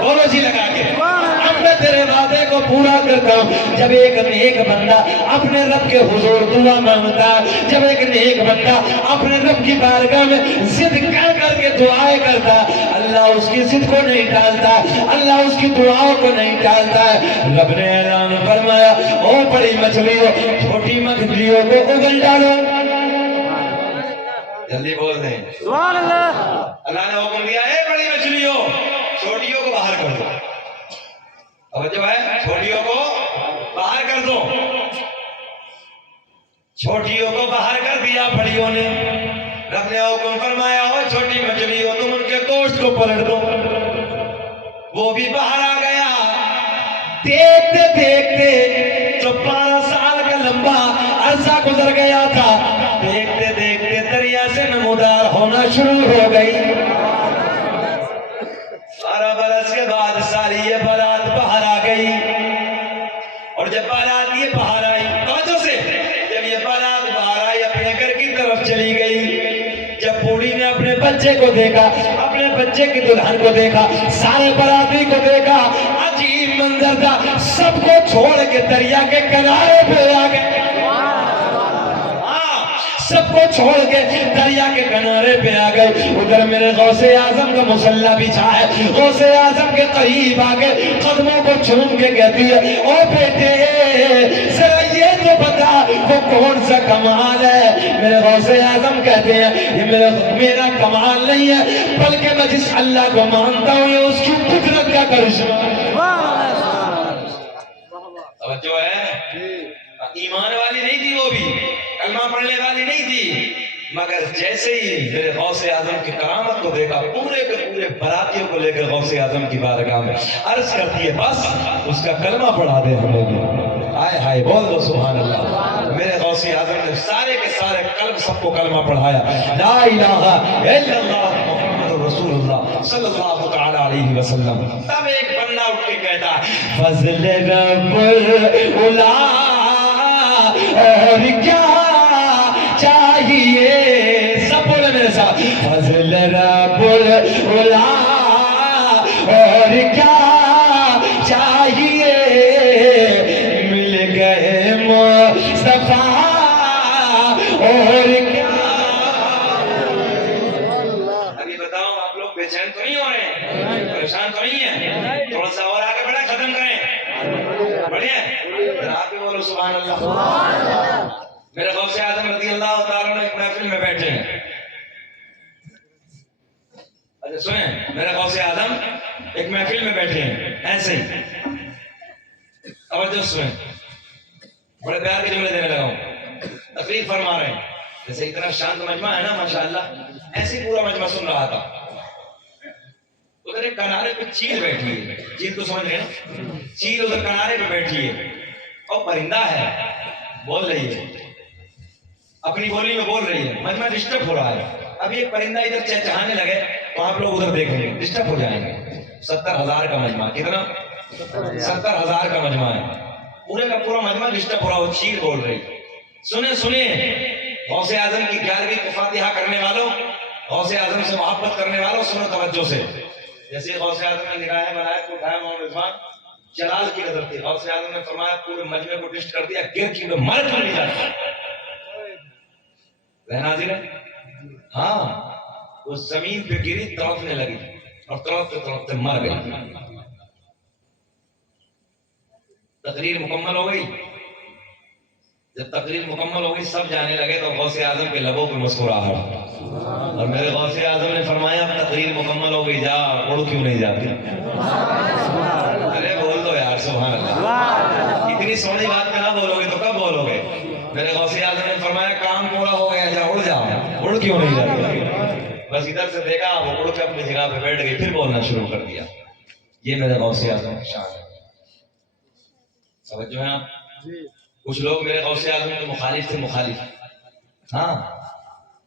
بولو جی لگا کے, اب میں تیرے وعدے کو پورا کرتا ہوں. جب ایک نیک بندہ اپنے رب کے حضور دعا مانگتا, جب ایک نیک بندہ اپنے رب کی بارگاہ میں ضد کر کے دعائیں کرتا, اللہ اس کی ضد کو نہیں ٹالتا, اللہ اس کی دعاؤں کو نہیں ٹالتا ہے. رب نے اعلان فرمایا, او بڑی مچھلیوں چھوٹی مچھلیوں کو اگل ڈالو. جلدی بول دیں سبحان اللہ. اللہ نے حکم دیا ہے, بڑی مچھلیوں چھوٹیوں کو باہر کر دو. اب جو ہے چھوٹیوں کو باہر کر دو. چھوٹیوں کو باہر کر دیا بڑیوں نے، رکھنے حکم فرمایا ہو چھوٹی مچھلی ہو تم ان کے گوشت کو پلٹ دو، وہ بھی باہر آ گیا۔ دیکھتے دیکھتے جو 12 سال کا لمبا عرصہ گزر گیا تھا، دیکھتے دیکھتے دریا سے نمودار ہونا شروع ہو گئی۔ 12 برس کے بعد ساری یہ بارات باہر آ گئی، اور جب بارات یہ باہر آئی، توجہ سے، جب یہ بارات باہر آئی اپنے گھر کی طرف چلی گئی، جب بوڑھی نے اپنے بچے کو دیکھا، اپنے بچے کی دلہن کو دیکھا، سارے باراتی کو دیکھا، عجیب منظر تھا، سب کو چھوڑ کے دریا کے کنارے پہ آ گئے۔ سب کو چھوڑ کے دریا کے کنارے پہ آ گئے۔ ادھر میرے غوث اعظم کا مصلی بچھا ہے، غوث اعظم کے قریب آ کے قدموں کو چوم کے کہتی ہے، او بیٹے ذرا یہ تو بتا وہ کون سا کمال ہے؟ میرے غوث اعظم کہتے ہیں یہ میرا کمال نہیں ہے، بلکہ میں جس اللہ کو مانتا ہوں یہ اس کی قدرت کا کرشمہ ہے۔ توجہ ہے، ایمان والی نہیں تھی وہ بھی، کلمہ پڑھنے والی نہیں تھی، مگر جیسے ہی میرے غوث اعظم کی کرامت کو دیکھا، پورے کے پورے براتیوں کو لے کر غوث اعظم کی بارگاہ میں عرض کرتی ہے بس اس کا کلمہ پڑھا دے ہمیں بھی۔ آئے ہائے بول دو سبحان اللہ۔ میرے غوث اعظم نے سارے کے سارے قلب سب کو کلمہ پڑھایا، لا الہ الا اللہ محمد رسول اللہ صلی اللہ تعالی علیہ وسلم۔ تب ایک بندہ اٹھ کے کہتا ہے فضل رب العلا اور کیا چاہیے، سب بولے میرے ساتھ، فضل رب العلا اور کیا چاہیے، مل گئے مصطفیٰ اور کیا۔ ابھی بتاؤ آپ لوگ بے چین تو نہیں ہو رہے ہیں، پریشان تو نہیں ہیں؟ تھوڑا سا اور آگے بڑھا، ختم کریں، بڑھیں، آپ بھی بولو سبحان اللہ۔ میرے غوث اعظم رضی اللہ تعالیٰ عنہ ایک محفل میں بیٹھے ہیں، اچھا سنیں، میرے غوث اعظم ایک محفل میں بیٹھے ہیں ایسے ہی، توجہ سنیں، بڑے پیار کے جملے دینے لگا ہوں، تقریر فرما رہے ہیں، جیسے اتنا شانت مجمع ہے نا ماشاءاللہ، ایسے پورا مجمع سن رہا تھا۔ ادھر ایک کنارے پہ چیل بیٹھی ہے، چیل تو سمجھ رہے ہیں، چیل ادھر کنارے پہ بیٹھی ہے اور پرندہ ہے، بول رہی ہے، اپنی بولی میں بول رہی ہے، مجمع ڈسٹرب ہو رہا ہے۔ اب یہ پرندہ ادھر چہچہانے لگے تو آپ لوگ ادھر دیکھیں گے ڈسٹرب ہو جائیں گے۔ 70,000 کا مجمع، کتنا؟ 70,000 کا مجمع ہے، پورے کا پورا مجمع ڈسٹرب ہو رہا ہے، چیل بول رہی۔ سنیں سنیں غوث اعظم کی 11ویں کی فاتحہ کرنے والوں، غوث اعظم سے محبت کرنے والوں، سنو توجہ سے۔ جیسے غوث اعظم نے نگاہ ملائک کو اٹھایا، مولانا رضوان جلال کی نظر تھی، غوث اعظم نے فرمایا پورے مجمع کو ڈسٹ کر دیا، گر کی میں مر کیوں نہیں جاتا؟ ناظرین ہاں وہ زمین پہ گری، تڑپنے لگی اور تڑپتے تڑپتے مر گئی۔ تقریر مکمل ہو گئی، جب تقریر مکمل ہو گئی سب جانے لگے تو غوث اعظم کے لبوں پہ مسکراہٹ، اور میرے غوث اعظم نے فرمایا اب تقریر مکمل ہو گئی، جا اڑ کیوں نہیں جاتی؟ ارے بول دو یار سبحان اللہ، اتنی سونی بات میں نہ بولو گے تو کب بولو گے؟ میرے غوث اعظم نے فرمایا کام پورا ہو گیا، جا اڑ جاؤ، اڑ کیوں نہیں جاتی؟ بس ادھر سے دیکھا وہ اڑ کے اپنی جگہ پہ بیٹھ گئی، پھر بولنا شروع کر دیا۔ یہ میرے غوث اعظم کی شان ہے، سمجھو ہیں آپ؟ کچھ لوگ میرے غوث اعظم کے مخالف تھے، مخالف، ہاں،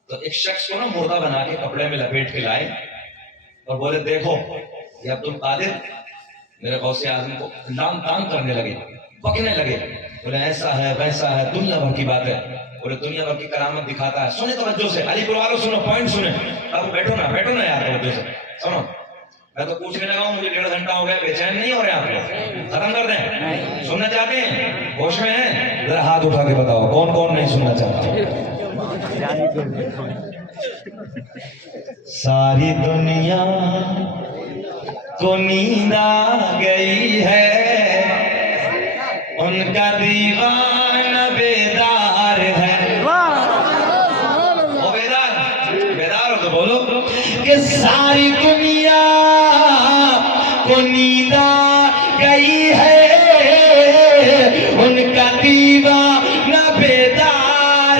تو ایک شخص کو نا مردہ بنا کے کپڑے میں لپیٹ کے لائے اور بولے دیکھو یہ عبد القادر، میرے غوث اعظم کو لام تان کرنے لگے، پکنے لگے، بولے ایسا ہے ویسا ہے، دنیا بھر کی بات ہے، بولے دنیا بھر کی کرامت دکھاتا ہے۔ سنیں توجہ سے، علی پور والوں سنو، پوائنٹ سنیں، اب بیٹھو نا یار توجہ سے سنو، میں تو پوچھنے لگا ہوں، مجھے 1.5 گھنٹہ ہو گیا، بے چین نہیں ہو رہے آپ لوگ؟ ختم کر دیں؟ سننا چاہتے ہیں؟ ہوش میں ہیں؟ ذرا ہاتھ اٹھا کے بتاؤ کون کون نہیں سننا چاہتا؟ ساری دنیا کو نیند آ گئی ہے، ان کا دیوانہ بیدار ہے، وہ بیدار ہو تو بولو کہ ساری دنیا کو نیند آ گئی ہے، ان کا دیوانہ بیدار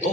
2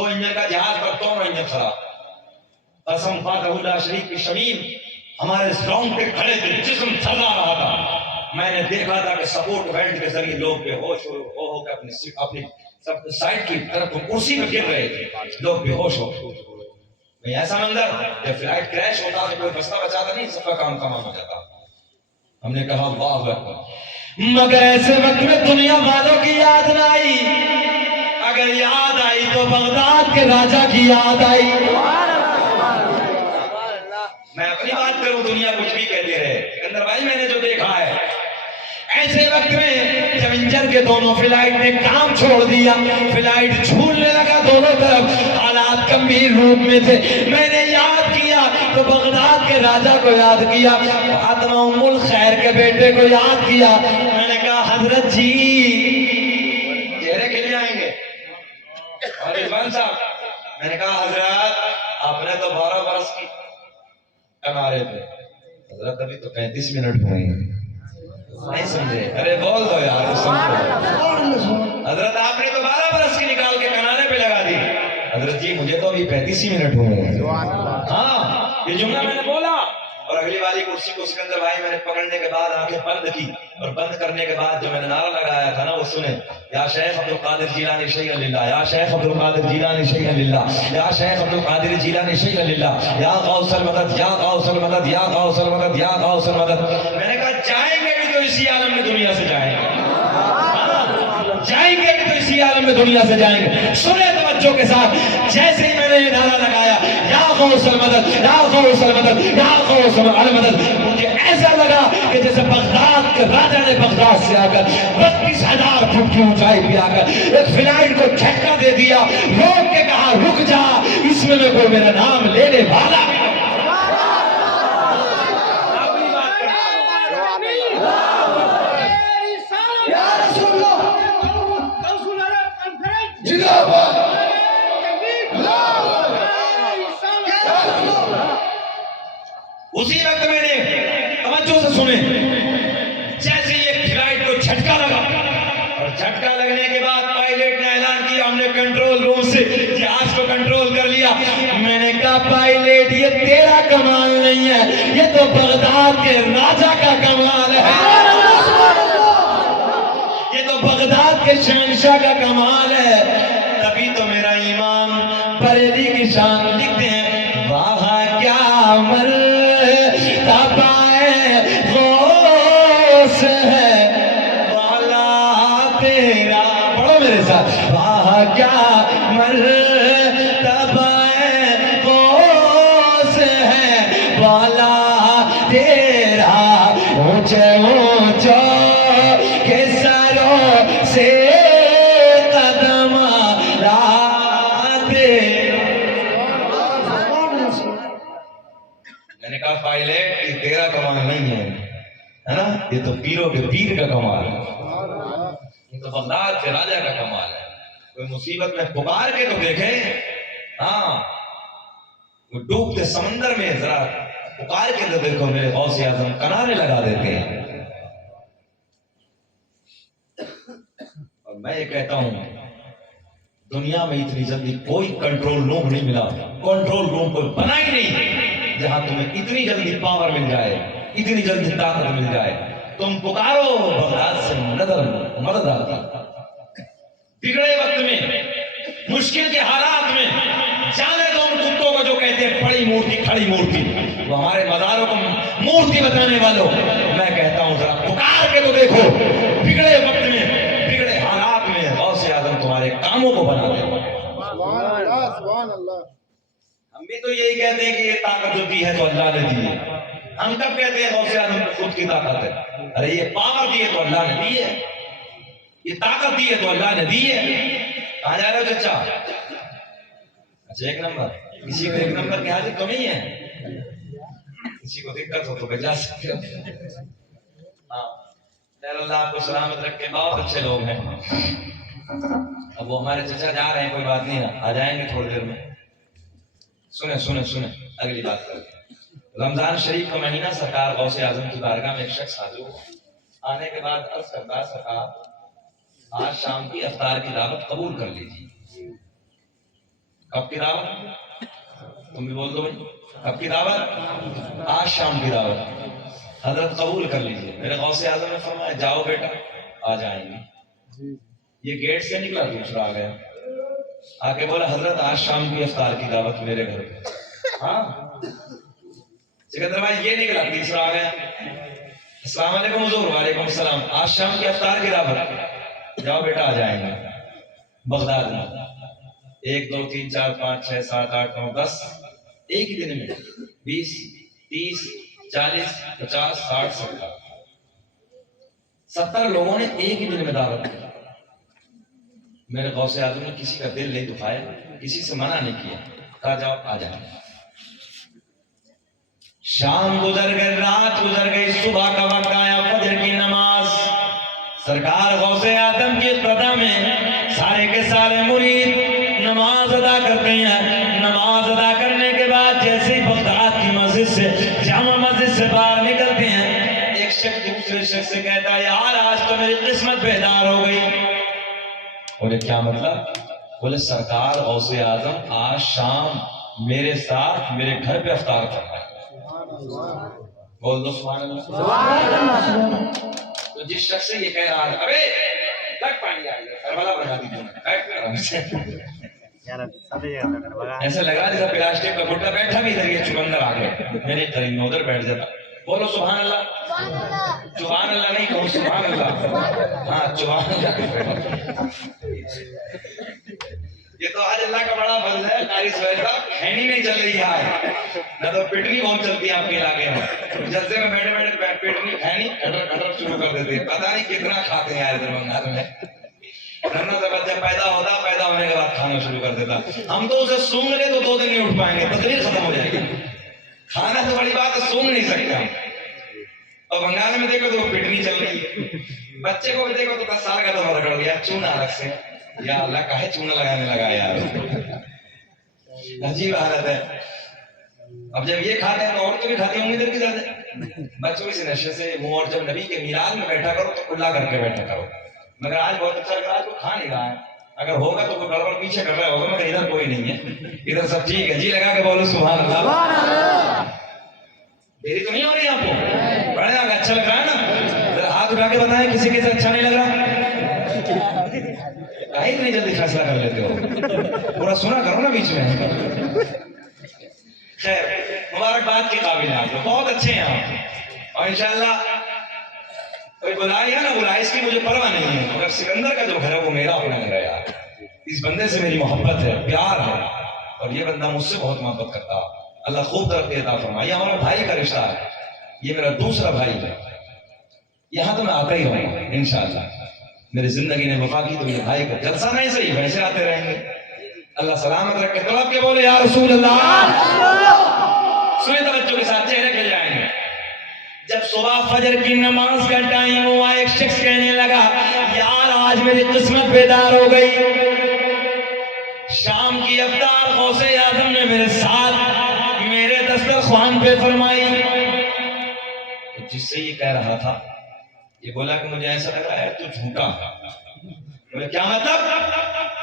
2 انجن کا جہاز پر دونوں انجن خراب. قسم فاتح اللہ شریف کی شمیم ہمارے رونگٹے کھڑے تھے, جسم تھرا رہا تھا. میں نے دیکھا تھا کہ سپورٹ بیلٹ کے ذریعے لوگ بے ہوش ہو کے اپنی سب سائڈ کی طرف کرسی پہ گر رہے تھے, لوگ بے ہوش ہو. ایسا منظر جب فلائٹ کریش ہوتا تو کوئی بچتا بچاتا نہیں, سب کا کام تمام ہو جاتا. ہم نے کہا اللہ اکبر. مگر ایسے وقت میں دنیا والوں کی یاد نہ آئی, اگر یاد آئی تو بغداد کے راجا کی یاد آئی. میں اپنی بات کروں, دنیا کچھ بھی کہتے رہے, سکندر بھائی میں نے جو دیکھا ہے ایسے وقت میں جب انجن کے دونوں فلائٹ نے کام چھوڑ دیا, فلائٹ جھولنے لگا دونوں طرف, حالات گمبھیر روپ میں تھے. میں نے یاد کیا تو بغداد کے راجا کو یاد کیا, فاطمہ ام الخیر کے بیٹے کو یاد کیا. میں نے کہا حضرت جی, چہرے کھل جائیں گے. اور رضوان صاحب, میں نے کہا حضرت آپ نے تو 12 برس کی کنارے پہ, حضرت ابھی تو 35 منٹ ہوئے ہیں. نہیں سمجھے؟ ارے بول دو یار, حضرت آپ نے تو 12 برس کی نکال کے کنارے پہ لگا دی. حضرت جی مجھے تو ابھی 35 ہی منٹ ہوئے ہیں. ہاں یہ جملہ میں نے بولا, اور اگلی والی کرسی کو سکندر بھائی میں نے پکڑنے کے بعد آنکھیں بند کی, اور بند کرنے کے بعد جو میں نے نعرہ لگایا تھا نا وہ سنیں, یا شیخ عبد القادر جیلانی شیخ للہ, یا شیخ عبد القادر جیلانی شیخ للہ, یا شیخ عبد القادر جیلانی شیخ للہ, یا غوث المدد, یا غوث المدد, یا غوث المدد, یا غوث المدد. میں نے کہا جائیں گے بھی تو اسی عالم میں دنیا سے جائیں گے, جائیں گے بھی تو اسی عالم میں دنیا سے جائیں گے. سنیں توجہ کے ساتھ, جیسے ہی میں نے یہ نعرہ لگایا یا غوث المدد, یا غوث المدد, یا غوث المدد, مجھے ایسا لگا کہ جیسے بغداد کے راجا نے بغداد سے آ کر 32,000 فٹ کی اونچائی پہ آ کر ایک فلائٹ کو جھٹکا دے دیا, روک کے کہا رک جا, اس میں کوئی میرا نام لینے والا. اسی وقت میں نے توجہ سے سنیں, جیسے یہ فلائٹ کو جھٹکا لگا, اور جھٹکا لگنے کے بعد پائلٹ نے اعلان کیا ہم نے کنٹرول روم سے جہاز کو کنٹرول کر لیا. میں نے کہا پائلٹ یہ تیرا کمال نہیں ہے, یہ تو بغداد کے راجا کا کمال ہے, یہ تو بغداد کے شہنشاہ کا کمال ہے. تبھی تو میرا امام بریلی کی شان لکھتے ہیں, وہاں کیا مرتبہ غوث ہے والا تیرا, پڑھو میرے ساتھ, وہاں کیا مرتبہ غوث ہے والا تیرا, اونچے اونچے کے سروں سے قدم لاتے. میں نے کہا پائلٹ یہ تیرا کمال نہیں ہے نا, یہ تو پیروں کے پیر کا کمال ہے, یہ تو بغداد کے راجا کا کمال ہے. کوئی مصیبت میں پکار کے تو دیکھے, ہاں وہ ڈوبتے سمندر میں ذرا پکار کے تو دیکھو, میرے غوث اعظم کنارے لگا دیتے ہیں. اور میں یہ کہتا ہوں دنیا میں اتنی جلدی کوئی کنٹرول روم نہیں ملا, کنٹرول روم کوئی بنا ہی نہیں جہاں تمہیں اتنی جلدی پاور مل جائے, اتنی جلدی طاقت مل جائے. تم پکارو بغداد سے مدد آتی. بگڑے وقت میں, مشکل کے حالات میں, جانے دو ان کتوں کو جو کہتے ہیں بڑی مورتی کھڑی مورتی, وہ ہمارے مزاروں کو مورتی بتانے والوں, میں کہتا ہوں ذرا پکار کے تو دیکھو, بگڑے وقت میں, بگڑے حالات میں غوث اعظم تمہارے کاموں کو بنا دے. سبحان اللہ. ہم بھی تو یہی کہتے ہیں کہ یہ طاقت جو دی ہے تو اللہ نے دی ہے. ہم کب کہتے ہیں غوث اعظم کو خود کی طاقت ہے؟ ارے یہ پاور دی ہے تو اللہ نے دی ہے, یہ طاقت دی ہے تو اللہ نے دی ہے. کہاں جا رہے ہو چچا؟ اچھا 1 نمبر, کسی کو 1 نمبر کی حاجت تو نہیں ہے, کسی کو دقت ہو تو بجا سکتے ہو. ہاں اللہ آپ کو سلامت رکھے, بہت اچھے لوگ ہیں. اب وہ ہمارے چچا جا رہے ہیں, کوئی بات نہیں, آ جائیں گے تھوڑی دیر میں. سنیں سنیں سنیں, اگلی بات کرتے ہیں. رمضان شریف کا مہینہ, سرکار غوث اعظم کی بارگاہ میں ایک شخص حاضر ہوا. آنے کے بعد عرض کرتا, سرکار آج شام کی افطار کی دعوت قبول کر لیجیے. کب کی دعوت؟ تم بھی بول دو بھائی، کب کی دعوت؟ آج شام کی دعوت۔ حضرت قبول کر لیجیے۔ میرے غوث اعظم نے فرمایا جاؤ بیٹا، آ جائیں گے۔ یہ گیٹ سے نکلا، دوسرا آ گیا، آ کے بولا حضرت آج شام کی افطار کی دعوت میرے گھر پہ۔ ہاں سکندر بھائی یہ نکلا، تیسرا آ گیا، السلام علیکم حضور۔ وعلیکم السلام، آج شام کی افطار کی دعوت، جاؤ بیٹا آ جائیں گے۔ بغداد میں 1 2 3 4 5 6 7 8 9 10 ایک ہی دن میں 20 30 40 50 60 70 لوگوں نے ایک ہی دن میں دعوت دی۔ میرے غوث اعظم نے کسی کا دل نہیں دکھایا، کسی سے منع نہیں کیا، کہا جاؤ آ جائیں۔ شام گزر گئی، رات گزر گئی، صبح کا وقت آیا، فجر کی نماز۔ سرکار غوث اعظم کی قدم میں سارے کے سارے مرید نماز ادا کرتے ہیں۔ نماز ادا کرنے کے بعد جیسے ہی بغداد کی مسجد سے، جامع مسجد سے باہر نکلتے ہیں، ایک شخص دوسرے شخص سے کہتا ہے یار آج تو میری قسمت بیدار ہو گئی۔ بولے کیا مطلب؟ بولے سرکار غوث اعظم آج شام میرے ساتھ میرے گھر پہ افطار کرنا ہے۔ بول دو سبحان اللہ۔ تو جس شخص سے یہ کہہ رہا ہے ابے لگ پانی آ گیا، کربلا بنا دی، ایسا لگ رہا جیسا پلاسٹک کا گھٹا بیٹھا بھی ادھر، یہ چقندر آ گیا میرے قریب میں، ادھر بیٹھ جاتا۔ بولو سبحان اللہ۔ سبحان اللہ نہیں کہو سبحان اللہ، ہاں سبحان اللہ۔ یہ تو آج اللہ کا بڑا فضل ہے، قاری سہیل صاحب کھینی نہیں چل رہی ہے، نہ تو پٹنی بہت چلتی ہے آپ کے علاقے میں۔ جلسے میں بیٹھے بیٹھے پٹنی کھینی کٹر کٹر شروع کر دیتے ہیں، پتہ نہیں کتنا کھاتے ہیں ادھر بنگال میں۔ ننا سے بچہ پیدا ہوتا، پیدا ہونے کے بعد کھانا شروع کر دیتا۔ ہم تو اسے سونگ لے تو 2 دن نہیں اٹھ پائیں گے، تقریر ختم ہو جائے گی۔ کھانا تو بڑی بات ہے، سونگ نہیں سکتے ہم۔ اور بنگال میں دیکھو تو پٹنی چل رہی ہے، بچے کو بھی دیکھو تو 10 سال کا تو رگڑ گیا، چونا الگ سے، یا اللہ کا ہے چونا لگانے لگا یار، عجیب حالت ہے۔ اب جب یہ کھاتے ہیں تو اور تو بھی کھاتے ہوں گے ادھر کی زیادہ۔ بچوں اس نشے سے منہ، اور جب نبی کے میلاد میں بیٹھا کرو تو کھلا کر کے بیٹھا کرو۔ مگر آج بہت اچھا لگ رہا ہے، تو کھا نہیں رہا ہے، اگر ہوگا تو کوئی گڑبڑ پیچھے کر رہا ہوگا، مگر ادھر کوئی نہیں ہے، ادھر سب ٹھیک ہے۔ جی لگا کے بولو سبحان اللہ۔ دیری تو نہیں ہو رہی آپ کو؟ بڑے آگے اچھا لگ رہا ہے نا؟ ذرا ہاتھ اٹھا کے بتائیں کسی کے سے اچھا نہیں لگ رہا؟ کہیں اتنی جلدی فیصلہ کر لیتے ہو؟ پورا سنا کرو نا بیچ میں۔ خیر مبارکباد کے قابل ہیں آپ لوگ، بہت اچھے ہیں آپ، اور انشاءاللہ کوئی بلائے یا نہ بلائے اس کی مجھے پرواہ نہیں ہے، مگر سکندر کا جو گھر ہے وہ میرا اپنا گھر ہے یار۔ اس بندے سے میری محبت ہے، پیار ہے، اور یہ بندہ مجھ سے بہت محبت کرتا ہے۔ اللہ خوب ترقی عطا فرمائے۔ یہ ہمارا بھائی کا رشتہ ہے، یہ میرا دوسرا بھائی ہے، یہاں تو میں آتا ہی رہوں گا انشاءاللہ۔ میری زندگی نے وفا کی تو یہ بھائی کا جلسہ نہیں صحیح، ویسے آتے رہیں گے۔ اللہ سلامت رکھے، طلب کے بولے یا رسول اللہ۔ سنیں توجہ کے ساتھ، چہرے کھل جائیں گے۔ جب صبح فجر کی نماز کا ٹائم ہوا، ایک شخص کہنے لگا یار آج میری قسمت بیدار ہو گئی، شام کی افطار غوث اعظم نے میرے ساتھ میرے دسترخوان پہ فرمائی۔ تو جس سے یہ کہہ رہا تھا یہ بولا کہ مجھے ایسا لگ رہا ہے تو جھوٹا۔ بولے کیا مطلب؟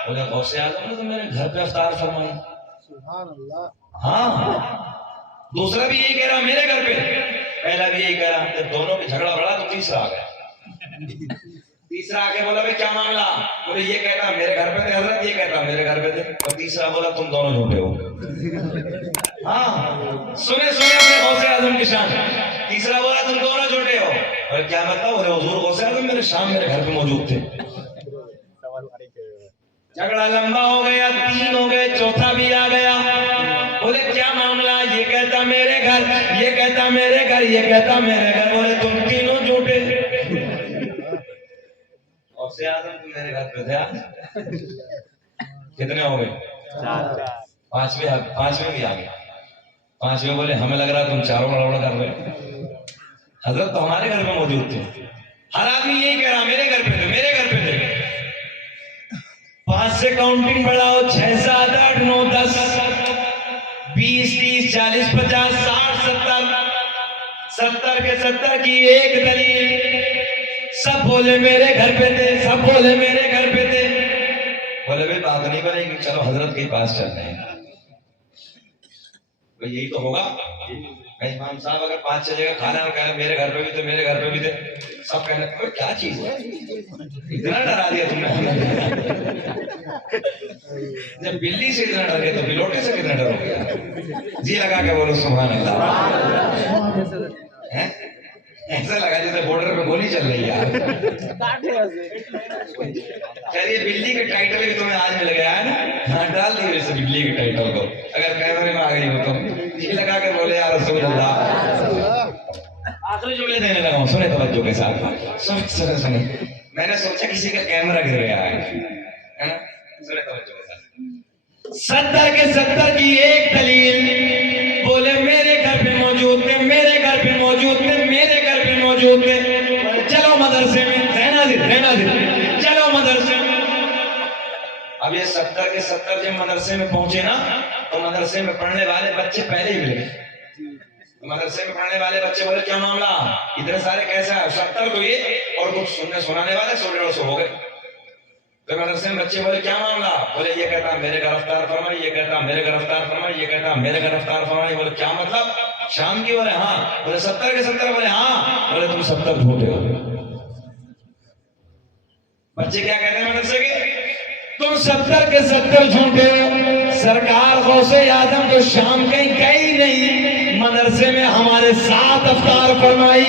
بولے غوث اعظم نے تو میرے گھر پہ افطار فرمائی۔ سبحان اللہ۔ ہاں دوسرا بھی یہی کہہ رہا میرے گھر پہ، پہلا بھی یہی کہہ رہا۔ جب دونوں میں جھگڑا بڑھا تو تیسرا آ گیا۔ تیسرا آ کے بولا بھائی کیا معاملہ؟ بولے یہ کہتا میرے گھر پہ تھے حضرت، یہ کہتا میرے گھر پہ تھے، اور تیسرا بولا تم دونوں جھوٹے ہو۔ ہاں سنے اپنے غوث اعظم کی شان۔ تیسرا بولا تم دونوں جھوٹے ہو، اور کیا مطلب؟ بولے حضور غوث اعظم میرے شام میرے گھر پہ موجود تھے۔ جھگڑا لمبا ہو گیا، 3 ہو گئے، چوتھا بھی آ گیا۔ بولے کیا معاملہ؟ یہ کہتا میرے گھر، یہ کہتا میرے گھر، یہ کہتا میرے گھر۔ بولے تم تینوں جھوٹے۔ غوث اعظم تم میرے گھر پہ تھے آج؟ کتنے ہو گئے؟ 5ویں بھی آ گیا۔ 5ویں بولے ہمیں لگ رہا تم چاروں بڑا کر رہے، حضرت تو ہمارے گھر میں موجود تھے۔ ہر آدمی یہی کہہ رہا میرے گھر پہ تھے، میرے گھر پہ تھے۔ 5 سے کاؤنٹنگ بڑھاؤ، 6 7 8 9 10 20 30 40 50 60 70 70 کے 70 کی ایک دلیل۔ سب بولے میرے گھر پہ تھے، سب بولے میرے گھر پہ تھے۔ بولے بھائی بات نہیں بنے گی چلو حضرت کے پاس چل رہے ہیں. یہی تو ہوگا. امام صاحب اگر 5-6 جگہ کھانا اور کہا میرے گھر پہ بھی تھے میرے گھر پہ بھی تھے, سب کہنے لگے کیا چیز ہے, اتنا ڈرا دیا تم نے. جب بلی سے اتنا ڈر گیا تو بلوٹے سے کتنا ڈر ہو گیا. جی لگا کے بولو سبحان اللہ. ایسا لگا جیسے بارڈر پہ گولی چل رہی ہے. خیر یہ بلی کے ٹائٹل بھی تمہیں آج مل گیا ہے نا, ہاں ڈال دیے ویسے بلی کے ٹائٹل کو اگر کیمرے میں آ گئی ہو تو. جی لگا کے بولے یا رسول اللہ. آخری جملے دینے لگا ہوں, سنے توجہ کے ساتھ سنے. میں نے سوچا کسی کا کیمرہ گر گیا ہے نا, سنے توجہ کے ساتھ. 70 کے 70 کی ایک دلیل بولے میرے گھر پہ موجود تھے, میرے گھر پہ موجود تھے, میرے گھر پہ موجود تھے. چلو مدرسے میں, رہنا دے چلو مدرسے میں. اب یہ 70 کے 70 جب مدرسے میں پہنچے نا تو مدرسے میں پڑھنے والے بچے پہلے ہی مل گئے. مدرسے میں پڑھنے والے بچے بولے کیا معاملہ, اتنے سارے کیسا ہے. 70 تو یہ اور کچھ سننے سنانے والے 100-150 ہو گئے. تو مدرسے میں بچے بولے کیا معاملہ, بولے یہ کہتا میرے گرفتار فرمائی, یہ کہتا میرے گرفتار فرمائی, یہ کہتا میرے گرفتار فرمائی. بولے کیا مطلب, شام کی. بولے ہاں. بولے 70 کے 70. بولے ہاں. بولے تم 70 جھوٹے ہو. بچے کیا کہتے ہیں مدرسے کے, تم 70 کے 70 جھوٹے ہو. سرکار غوث اعظم تو شام کہیں گئی نہیں, مدرسے میں ہمارے ساتھ افطار فرمائی.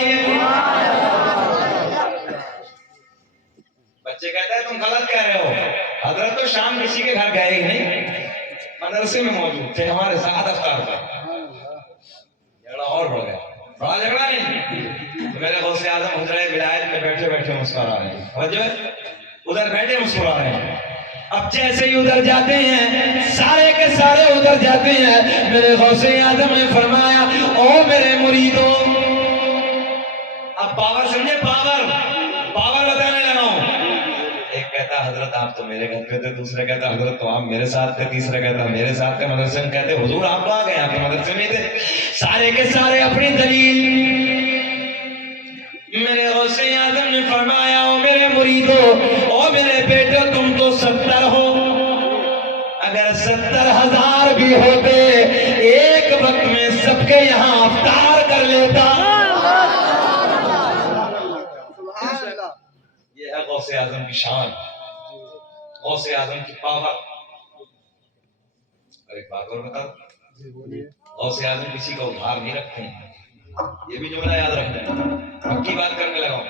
بچے کہتے ہیں تم غلط کہہ رہے ہو, حضرت تو شام کسی کے گھر گئے ہی نہیں, مدرسے میں موجود تھے ہمارے ساتھ افطار پر. جھگڑا اور بڑھ گیا, بڑا جھگڑا نہیں. تو میرے غوث اعظم حجرہ ولایت میں بیٹھے بیٹھے مسکرا رہے ہیں, ادھر بیٹھے مسکرا رہے ہیں. اب جیسے ہی ادھر جاتے ہیں, سارے کے سارے ادھر جاتے ہیں, میرے غوث اعظم نے فرمایا او میرے مریدوں. اب پاور سمجھے, پاور بتانے لگا ہوں. ایک کہتا حضرت آپ تو میرے گھر پہ تھے, دوسرے کہتا حضرت تو آپ میرے ساتھ تھے, تیسرا کہتا میرے ساتھ تھے. مدرسے میں کہتے حضور آپ کہاں گئے, آپ تو مدرسے میں تھے. سارے کے سارے اپنی دلیل. میرے غوث اعظم نے فرمایا او میرے مریدوں, او میرے بیٹے, تم تو 70 ہو, اگر 70,000 بھی ہوتے ایک وقت میں سب کے یہاں افطار کر لیتا. یہ ہے غوث اعظم کی شان, غوث اعظم کی پاور. اور ایک بات اور بتا دوں, غوث اعظم کسی کا ادھار نہیں رکھتے ہیں. یہ بھی جملہ یاد رکھتے ہیں, پکی بات کرنے لگا ہوں.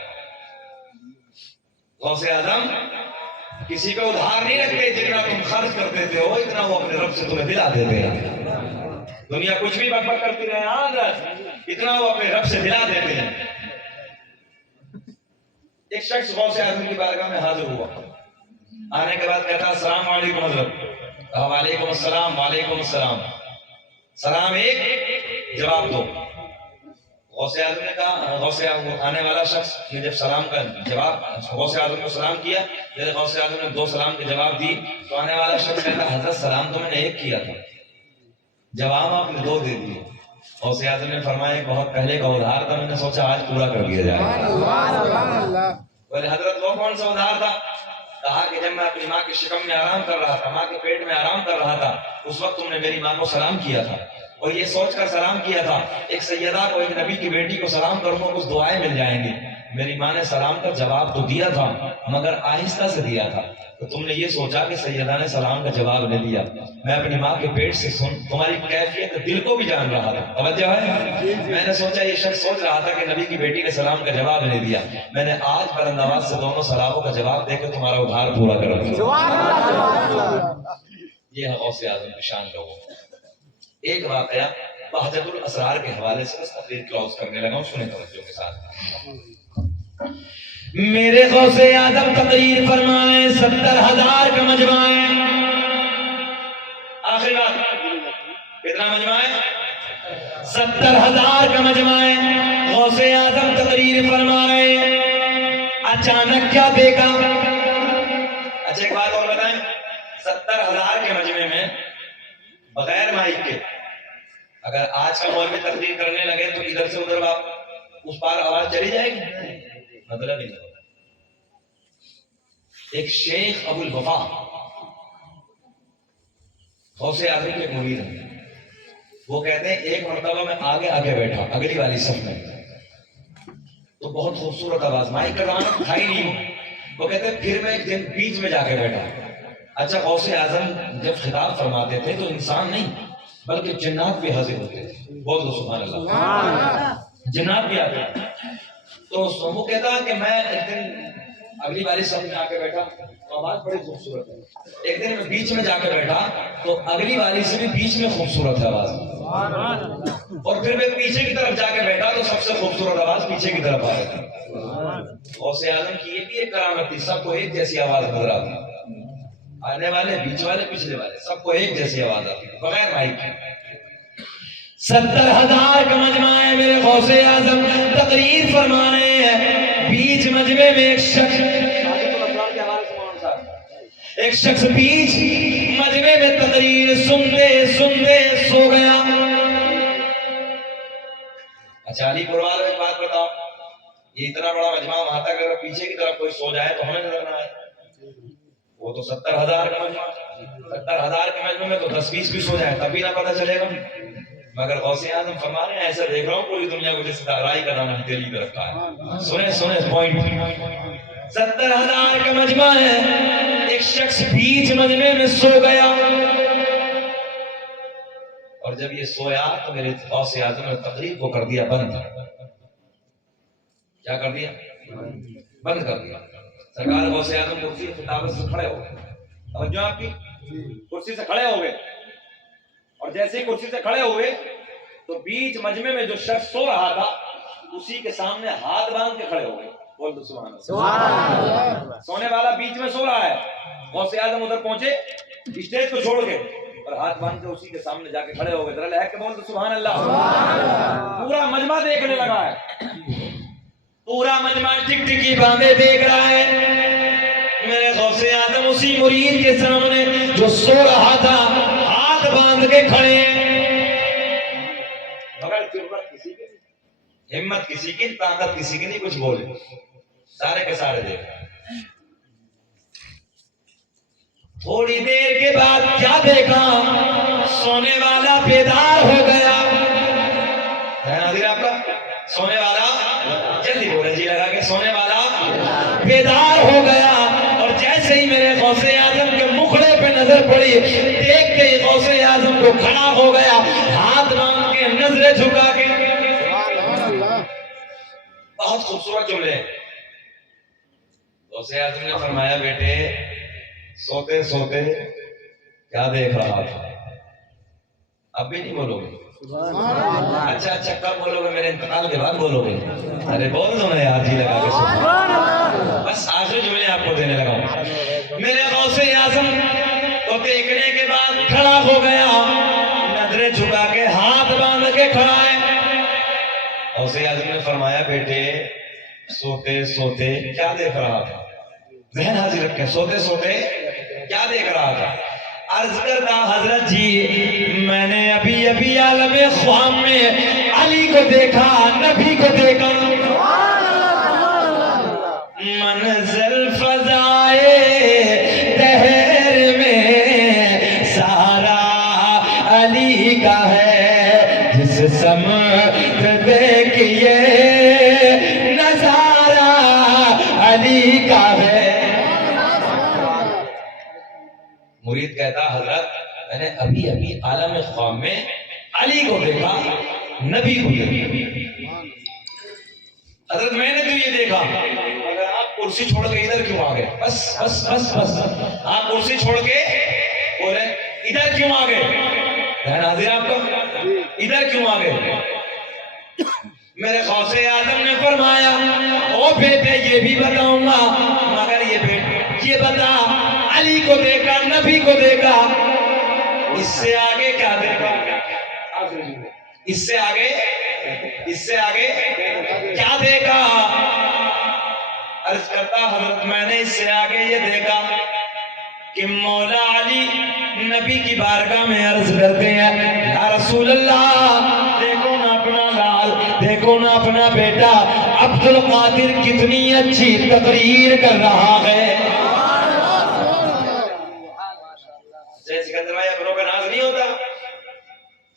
غوث اعظم کسی کا ادھار نہیں رکھتے, جتنا تم خرچ کر دیتے ہو اتنا وہ اپنے رب سے تمہیں دلا دیتے ہیں. دنیا کچھ بھی بک بک کرتی رہے, اتنا وہ اپنے رب سے دلا دیتے ہیں. ایک شخص غوث اعظم کی بارگاہ میں حاضر ہوا, آنے کے بعد کہتا السلام علیکم حضرت. کہا وعلیکم السلام. وعلیکم السلام. سلام ایک, جواب دو. غوث اعظم نے کہا, غوث آنے والا شخص نے جب سلام کا جواب غوث اعظم کو سلام کیا, جب غوث اعظم نے 2 سلام کے جواب دی تو آنے والا شخص کہتا حضرت سلام تو میں نے ایک کیا تھا, جواب آپ نے 2 دے دیے. غوث اعظم نے فرمایا بہت پہلے کا ادھار تھا, میں نے سوچا آج پورا کر دیا جائے. بولے حضرت وہ کون سا ادھار تھا؟ کہا کہ جب میں اپنی ماں کی شکم میں آرام کر رہا تھا, ماں کے پیٹ میں آرام کر رہا تھا, اس وقت تم نے میری ماں کو سلام کیا تھا, اور یہ سوچ کر سلام کیا تھا ایک سیدہ کو, ایک نبی کی بیٹی کو سلام کروں گا کچھ دعائیں مل جائیں گی. میری ماں نے سلام کا جواب تو دیا تھا مگر آہستہ سے دیا تھا, تو تم نے یہ سوچا کہ سیدہ نے سلام کا جواب نہیں دیا. میں اپنی ماں کے پیٹ سے سن تمہاری کیفیت دل کو بھی جان رہا تھا, توجہ ہے. میں نے سوچا یہ شخص سوچ رہا تھا کہ نبی کی بیٹی نے سلام کا جواب نہیں دیا, میں نے آج بلند آواز سے دونوں سلاموں کا جواب دے کے تمہارا ادھار پورا کر دیا. یہ ہے غوث اعظم کی شان کا. وہ ایک واقعہ بہجت الاسرار کے حوالے سے بس تقریر کلوز کرنے لگا ہوں, سنیں توجہ کے ساتھ. میرے غوث اعظم تقریر فرمائیں 70,000 کا مجمع ہے. آخری بات, کتنا مجمع ہے؟ 70,000 کا مجمع ہے. غوث اعظم تقریر فرما رہے ہیں, اچانک کیا دیکھا. اچھا ایک بات اور بتائیں, 70,000 کے مجمع میں بغیر مائک کے اگر آج کا مولوی تقریر کرنے لگے تو ادھر سے ادھر اس پار آواز چلی جائے گی, مطلب نہیں. ایک شیخ ابو الوفا غوث اعظم کے مرید ہیں، وہ کہتے ہیں ایک مرتبہ میں آگے آگے بیٹھا اگلی والی صف میں، تو بہت خوبصورت آواز، مائک کا زمانہ تھا ہی نہیں ہوں، وہ کہتے ہیں پھر میں ایک دن بیچ میں جا کے بیٹھا۔ اچھا غوث اعظم جب خطاب فرماتے تھے تو انسان نہیں بلکہ جنات بھی حاضر ہوتے تھے، بول دو سبحان اللہ، جنات بھی آتے تھے۔ تو وہ کہتا کہ میں ایک دن اگلی والی صف میں آ کے بیٹھا تو آواز بڑی خوبصورت ہے، ایک دن میں بیچ میں جا کے بیٹھا تو اگلی والی سے بھی بیچ میں خوبصورت ہے آواز، اور پھر میں پیچھے کی طرف جا کے بیٹھا تو سب سے خوبصورت آواز پیچھے کی طرف آ رہی تھی۔ غوث اعظم کی یہ بھی ایک کرامت تھی، سب کو ایک جیسی آواز نظر آتی، آنے والے بیچ والے پچھلے والے سب کو ایک جیسی آواز آتی بغیر مائک کی۔ 70,000 کا مجمع ہے میرے غوث اعظم تقریر فرما رہے ہیں، بیچ مجمع میں ایک شخص بیچ مجمع میں تقریر سنتے سنتے سو گیا۔ اچھا علی پور والوں ایک بات بتاؤ، یہ اتنا بڑا مجمع وہاں تک اگر پیچھے کی طرف کوئی سو جائے تو ہمیں نظر نہ آئے، وہ تو 70,000 کا مجمع، 70,000 کے مجمع میں تو 10-20 بھی سو جائے تب بھی نہ پتہ چلے گا، مگر غوث اعظم فرما رہے ہیں ایسا دیکھ رہا ہوں پوری دنیا کو جس رائی کا دانہ ہتھیلی پہ رکھا ہے۔ سنیں پوائنٹ، 70,000 کا مجمع ہے، ایک شخص بیچ مجمع میں سو گیا، اور جب یہ سویا تو میرے غوث اعظم نے تقریر کو کر دیا بند۔ کیا کر دیا؟ بند کر دیا۔ سرکار غوث اعظم کرسی خطابت سے کھڑے ہو گئے، توجہ آپ کی، کرسی سے کھڑے ہو گئے، اور جیسے ہی کرسی سے کھڑے ہوئے تو بیچ مجمع میں جو شخص سو رہا تھا اسی کے سامنے ہاتھ باندھ کے کھڑے ہو گئے، بول دو سبحان اللہ۔ سونے والا بیچ میں سو رہا ہے، غوث اعظم ادھر پہنچے اسٹیج کو چھوڑ کے اور ہاتھ باندھ کے اسی کے سامنے جا کے کھڑے ہو گئے، ذرا لہک کے بول دو سبحان اللہ۔ پورا مجمع دیکھنے لگا ہے، پورا مجمع ٹک ٹکی باندھے دیکھ رہا ہے، میرے غوث اعظم اسی مرید کے سامنے جو سو رہا تھا ہاتھ باندھ کے کھڑے ہیں، مگر جرأت کسی کی نہیں، ہمت کسی کی، طاقت کسی کی نہیں کچھ بولے، سارے کے سارے دیکھ۔ تھوڑی دیر کے بعد کیا دیکھا، سونے والا بیدار ہو گیا، ہے ناظر آپ کا سونے والا، جلدی بولے جی لگا کے، سونے والا بیدار ہو گیا، اور جیسے ہی میرے غوث اعظم کے مکھڑے پہ نظر پڑی دیکھتے ہی غوث اعظم کو کھڑا ہو گیا، ہاتھ باندھ کے نظریں جھکا کے۔ بہت خوبصورت جملے ہیں۔ غوث اعظم نے فرمایا بیٹے سوتے سوتے کیا دیکھ رہا تھا؟ اب بھی نہیں بولو گے؟ اچھا اچھا کب بولو گے؟ میرے انتقال کے بعد بولو گے؟ ارے بول دو نا یار جی لگا کے، بس آخری جملے آپ کو دینے لگا ہوں۔ میرے غوث اعظم کو دیکھنے کے بعد کھڑا ہو گیا، نظریں جھکا کے ہاتھ باندھ کے کھڑا ہے۔ غوث اعظم نے فرمایا بیٹے سوتے سوتے کیا دیکھ رہا تھا؟ ذہن حاضر رکھیں، سوتے سوتے کیا دیکھ رہا تھا؟ عرض کرتا حضرت جی میں نے ابھی عالم خواب میں علی کو دیکھا، نبی کو دیکھا، منزل فضائے دہر میں سارا علی کا ہے، جس سمت دیکھیے نظارہ علی کا ہے۔ مرید کہتا حضرت میں نے ابھی عالم خواب میں علی کو دیکھا، نبی کو دیکھا۔ حضرت میں نے تو یہ دیکھا، اگر آپ کرسی چھوڑ کے ادھر کیوں آ گئے؟ بس بس بس بس آپ کرسی چھوڑ کے بولے ادھر کیوں آ گئے؟ ہے حاضر آپ کا، ادھر کیوں آ گئے؟ میرے غوث اعظم نے فرمایا او بیٹے یہ بھی بتاؤں گا، مگر یہ بتا علی کو دیکھا، نبی کو دیکھا، اس سے آگے کیا دیکھا؟ اس سے آگے کیا دیکھا؟ عرض کرتا حضرت میں نے اس سے آگے یہ دیکھا کہ مولا علی نبی کی بارگاہ میں عرض کرتے ہیں یا رسول اللہ دیکھو نا اپنا لال، دیکھو نا اپنا بیٹا عبد القادر کتنی اچھی تقریر کر رہا ہے۔ سکندر بھائی اپنوں کا ناز نہیں ہوتا.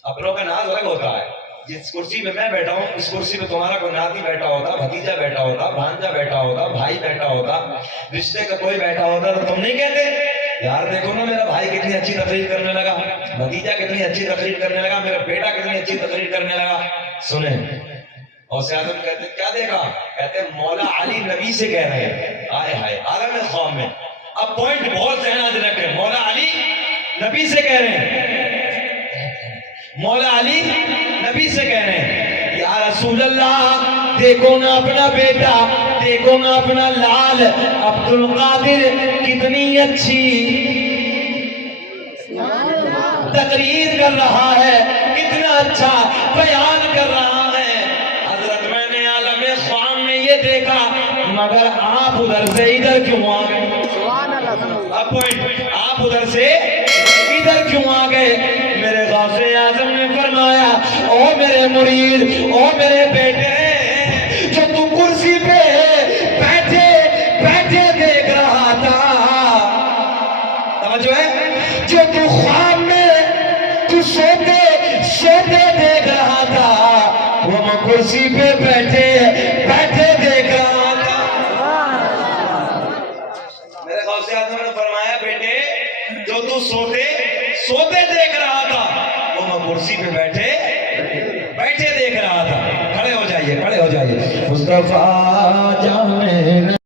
اپنوں کا ناز الگ ہوتا ہے. جس کرسی پہ میں بیٹھا ہوں اس کرسی پہ تمہارا کوئی ناتی بیٹھا ہوتا, بھتیجا بیٹھا ہوتا, بھانجا بیٹھا ہوتا, بھائی بیٹھا ہوتا, رشتے کا کوئی بیٹھا ہوتا تو تم نہیں کہتے یار دیکھو نا میرا بھائی کتنی اچھی تقریر کرنے لگا, بھتیجا کتنی اچھی تقریر کرنے لگا, میرا بیٹا کتنی اچھی تقریر کرنے لگا. سنیں غوث اعظم کہتے کیا دیکھا, کہتے مولا علی نبی سے کہہ رہے ہیں, آئے ہائے عالم خواب میں. اب پوائنٹ بہت ذہن آج رکھیں, مولا علی نبی سے کہہ رہے ہیں, مولا علی نبی سے کہہ رہے ہیں یا رسول اللہ دیکھو نا اپنا بیٹا, دیکھو نا اپنا لال عبد القادر کتنی اچھی تقریر کر رہا ہے, کتنا اچھا بیان کر رہا ہے. حضرت میں نے عالم خواب میں یہ دیکھا مگر آپ ادھر سے ادھر کیوں آ گئے؟ اب پوائنٹ, آپ ادھر سے ادھر کیوں آ گئے؟ میرے غوث اعظم نے فرمایا او میرے مرید, او میرے بیٹے, جو تو کرسی پہ بیٹھے بیٹھے دیکھ رہا تھا, توجہ ہے, جو تو خواب میں تو سوتے سوتے دیکھ رہا تھا وہ میں کرسی پہ بیٹھے بیٹھے دیکھ رہا تھا. میرے غوث اعظم نے فرمایا بیٹے جو تو سوتے سوتے دیکھ رہا تھا وہ میں کرسی پہ بیٹھے بیٹھے دیکھ رہا تھا. کھڑے ہو جائیے, کھڑے ہو جائیے. مصطفیٰ جانے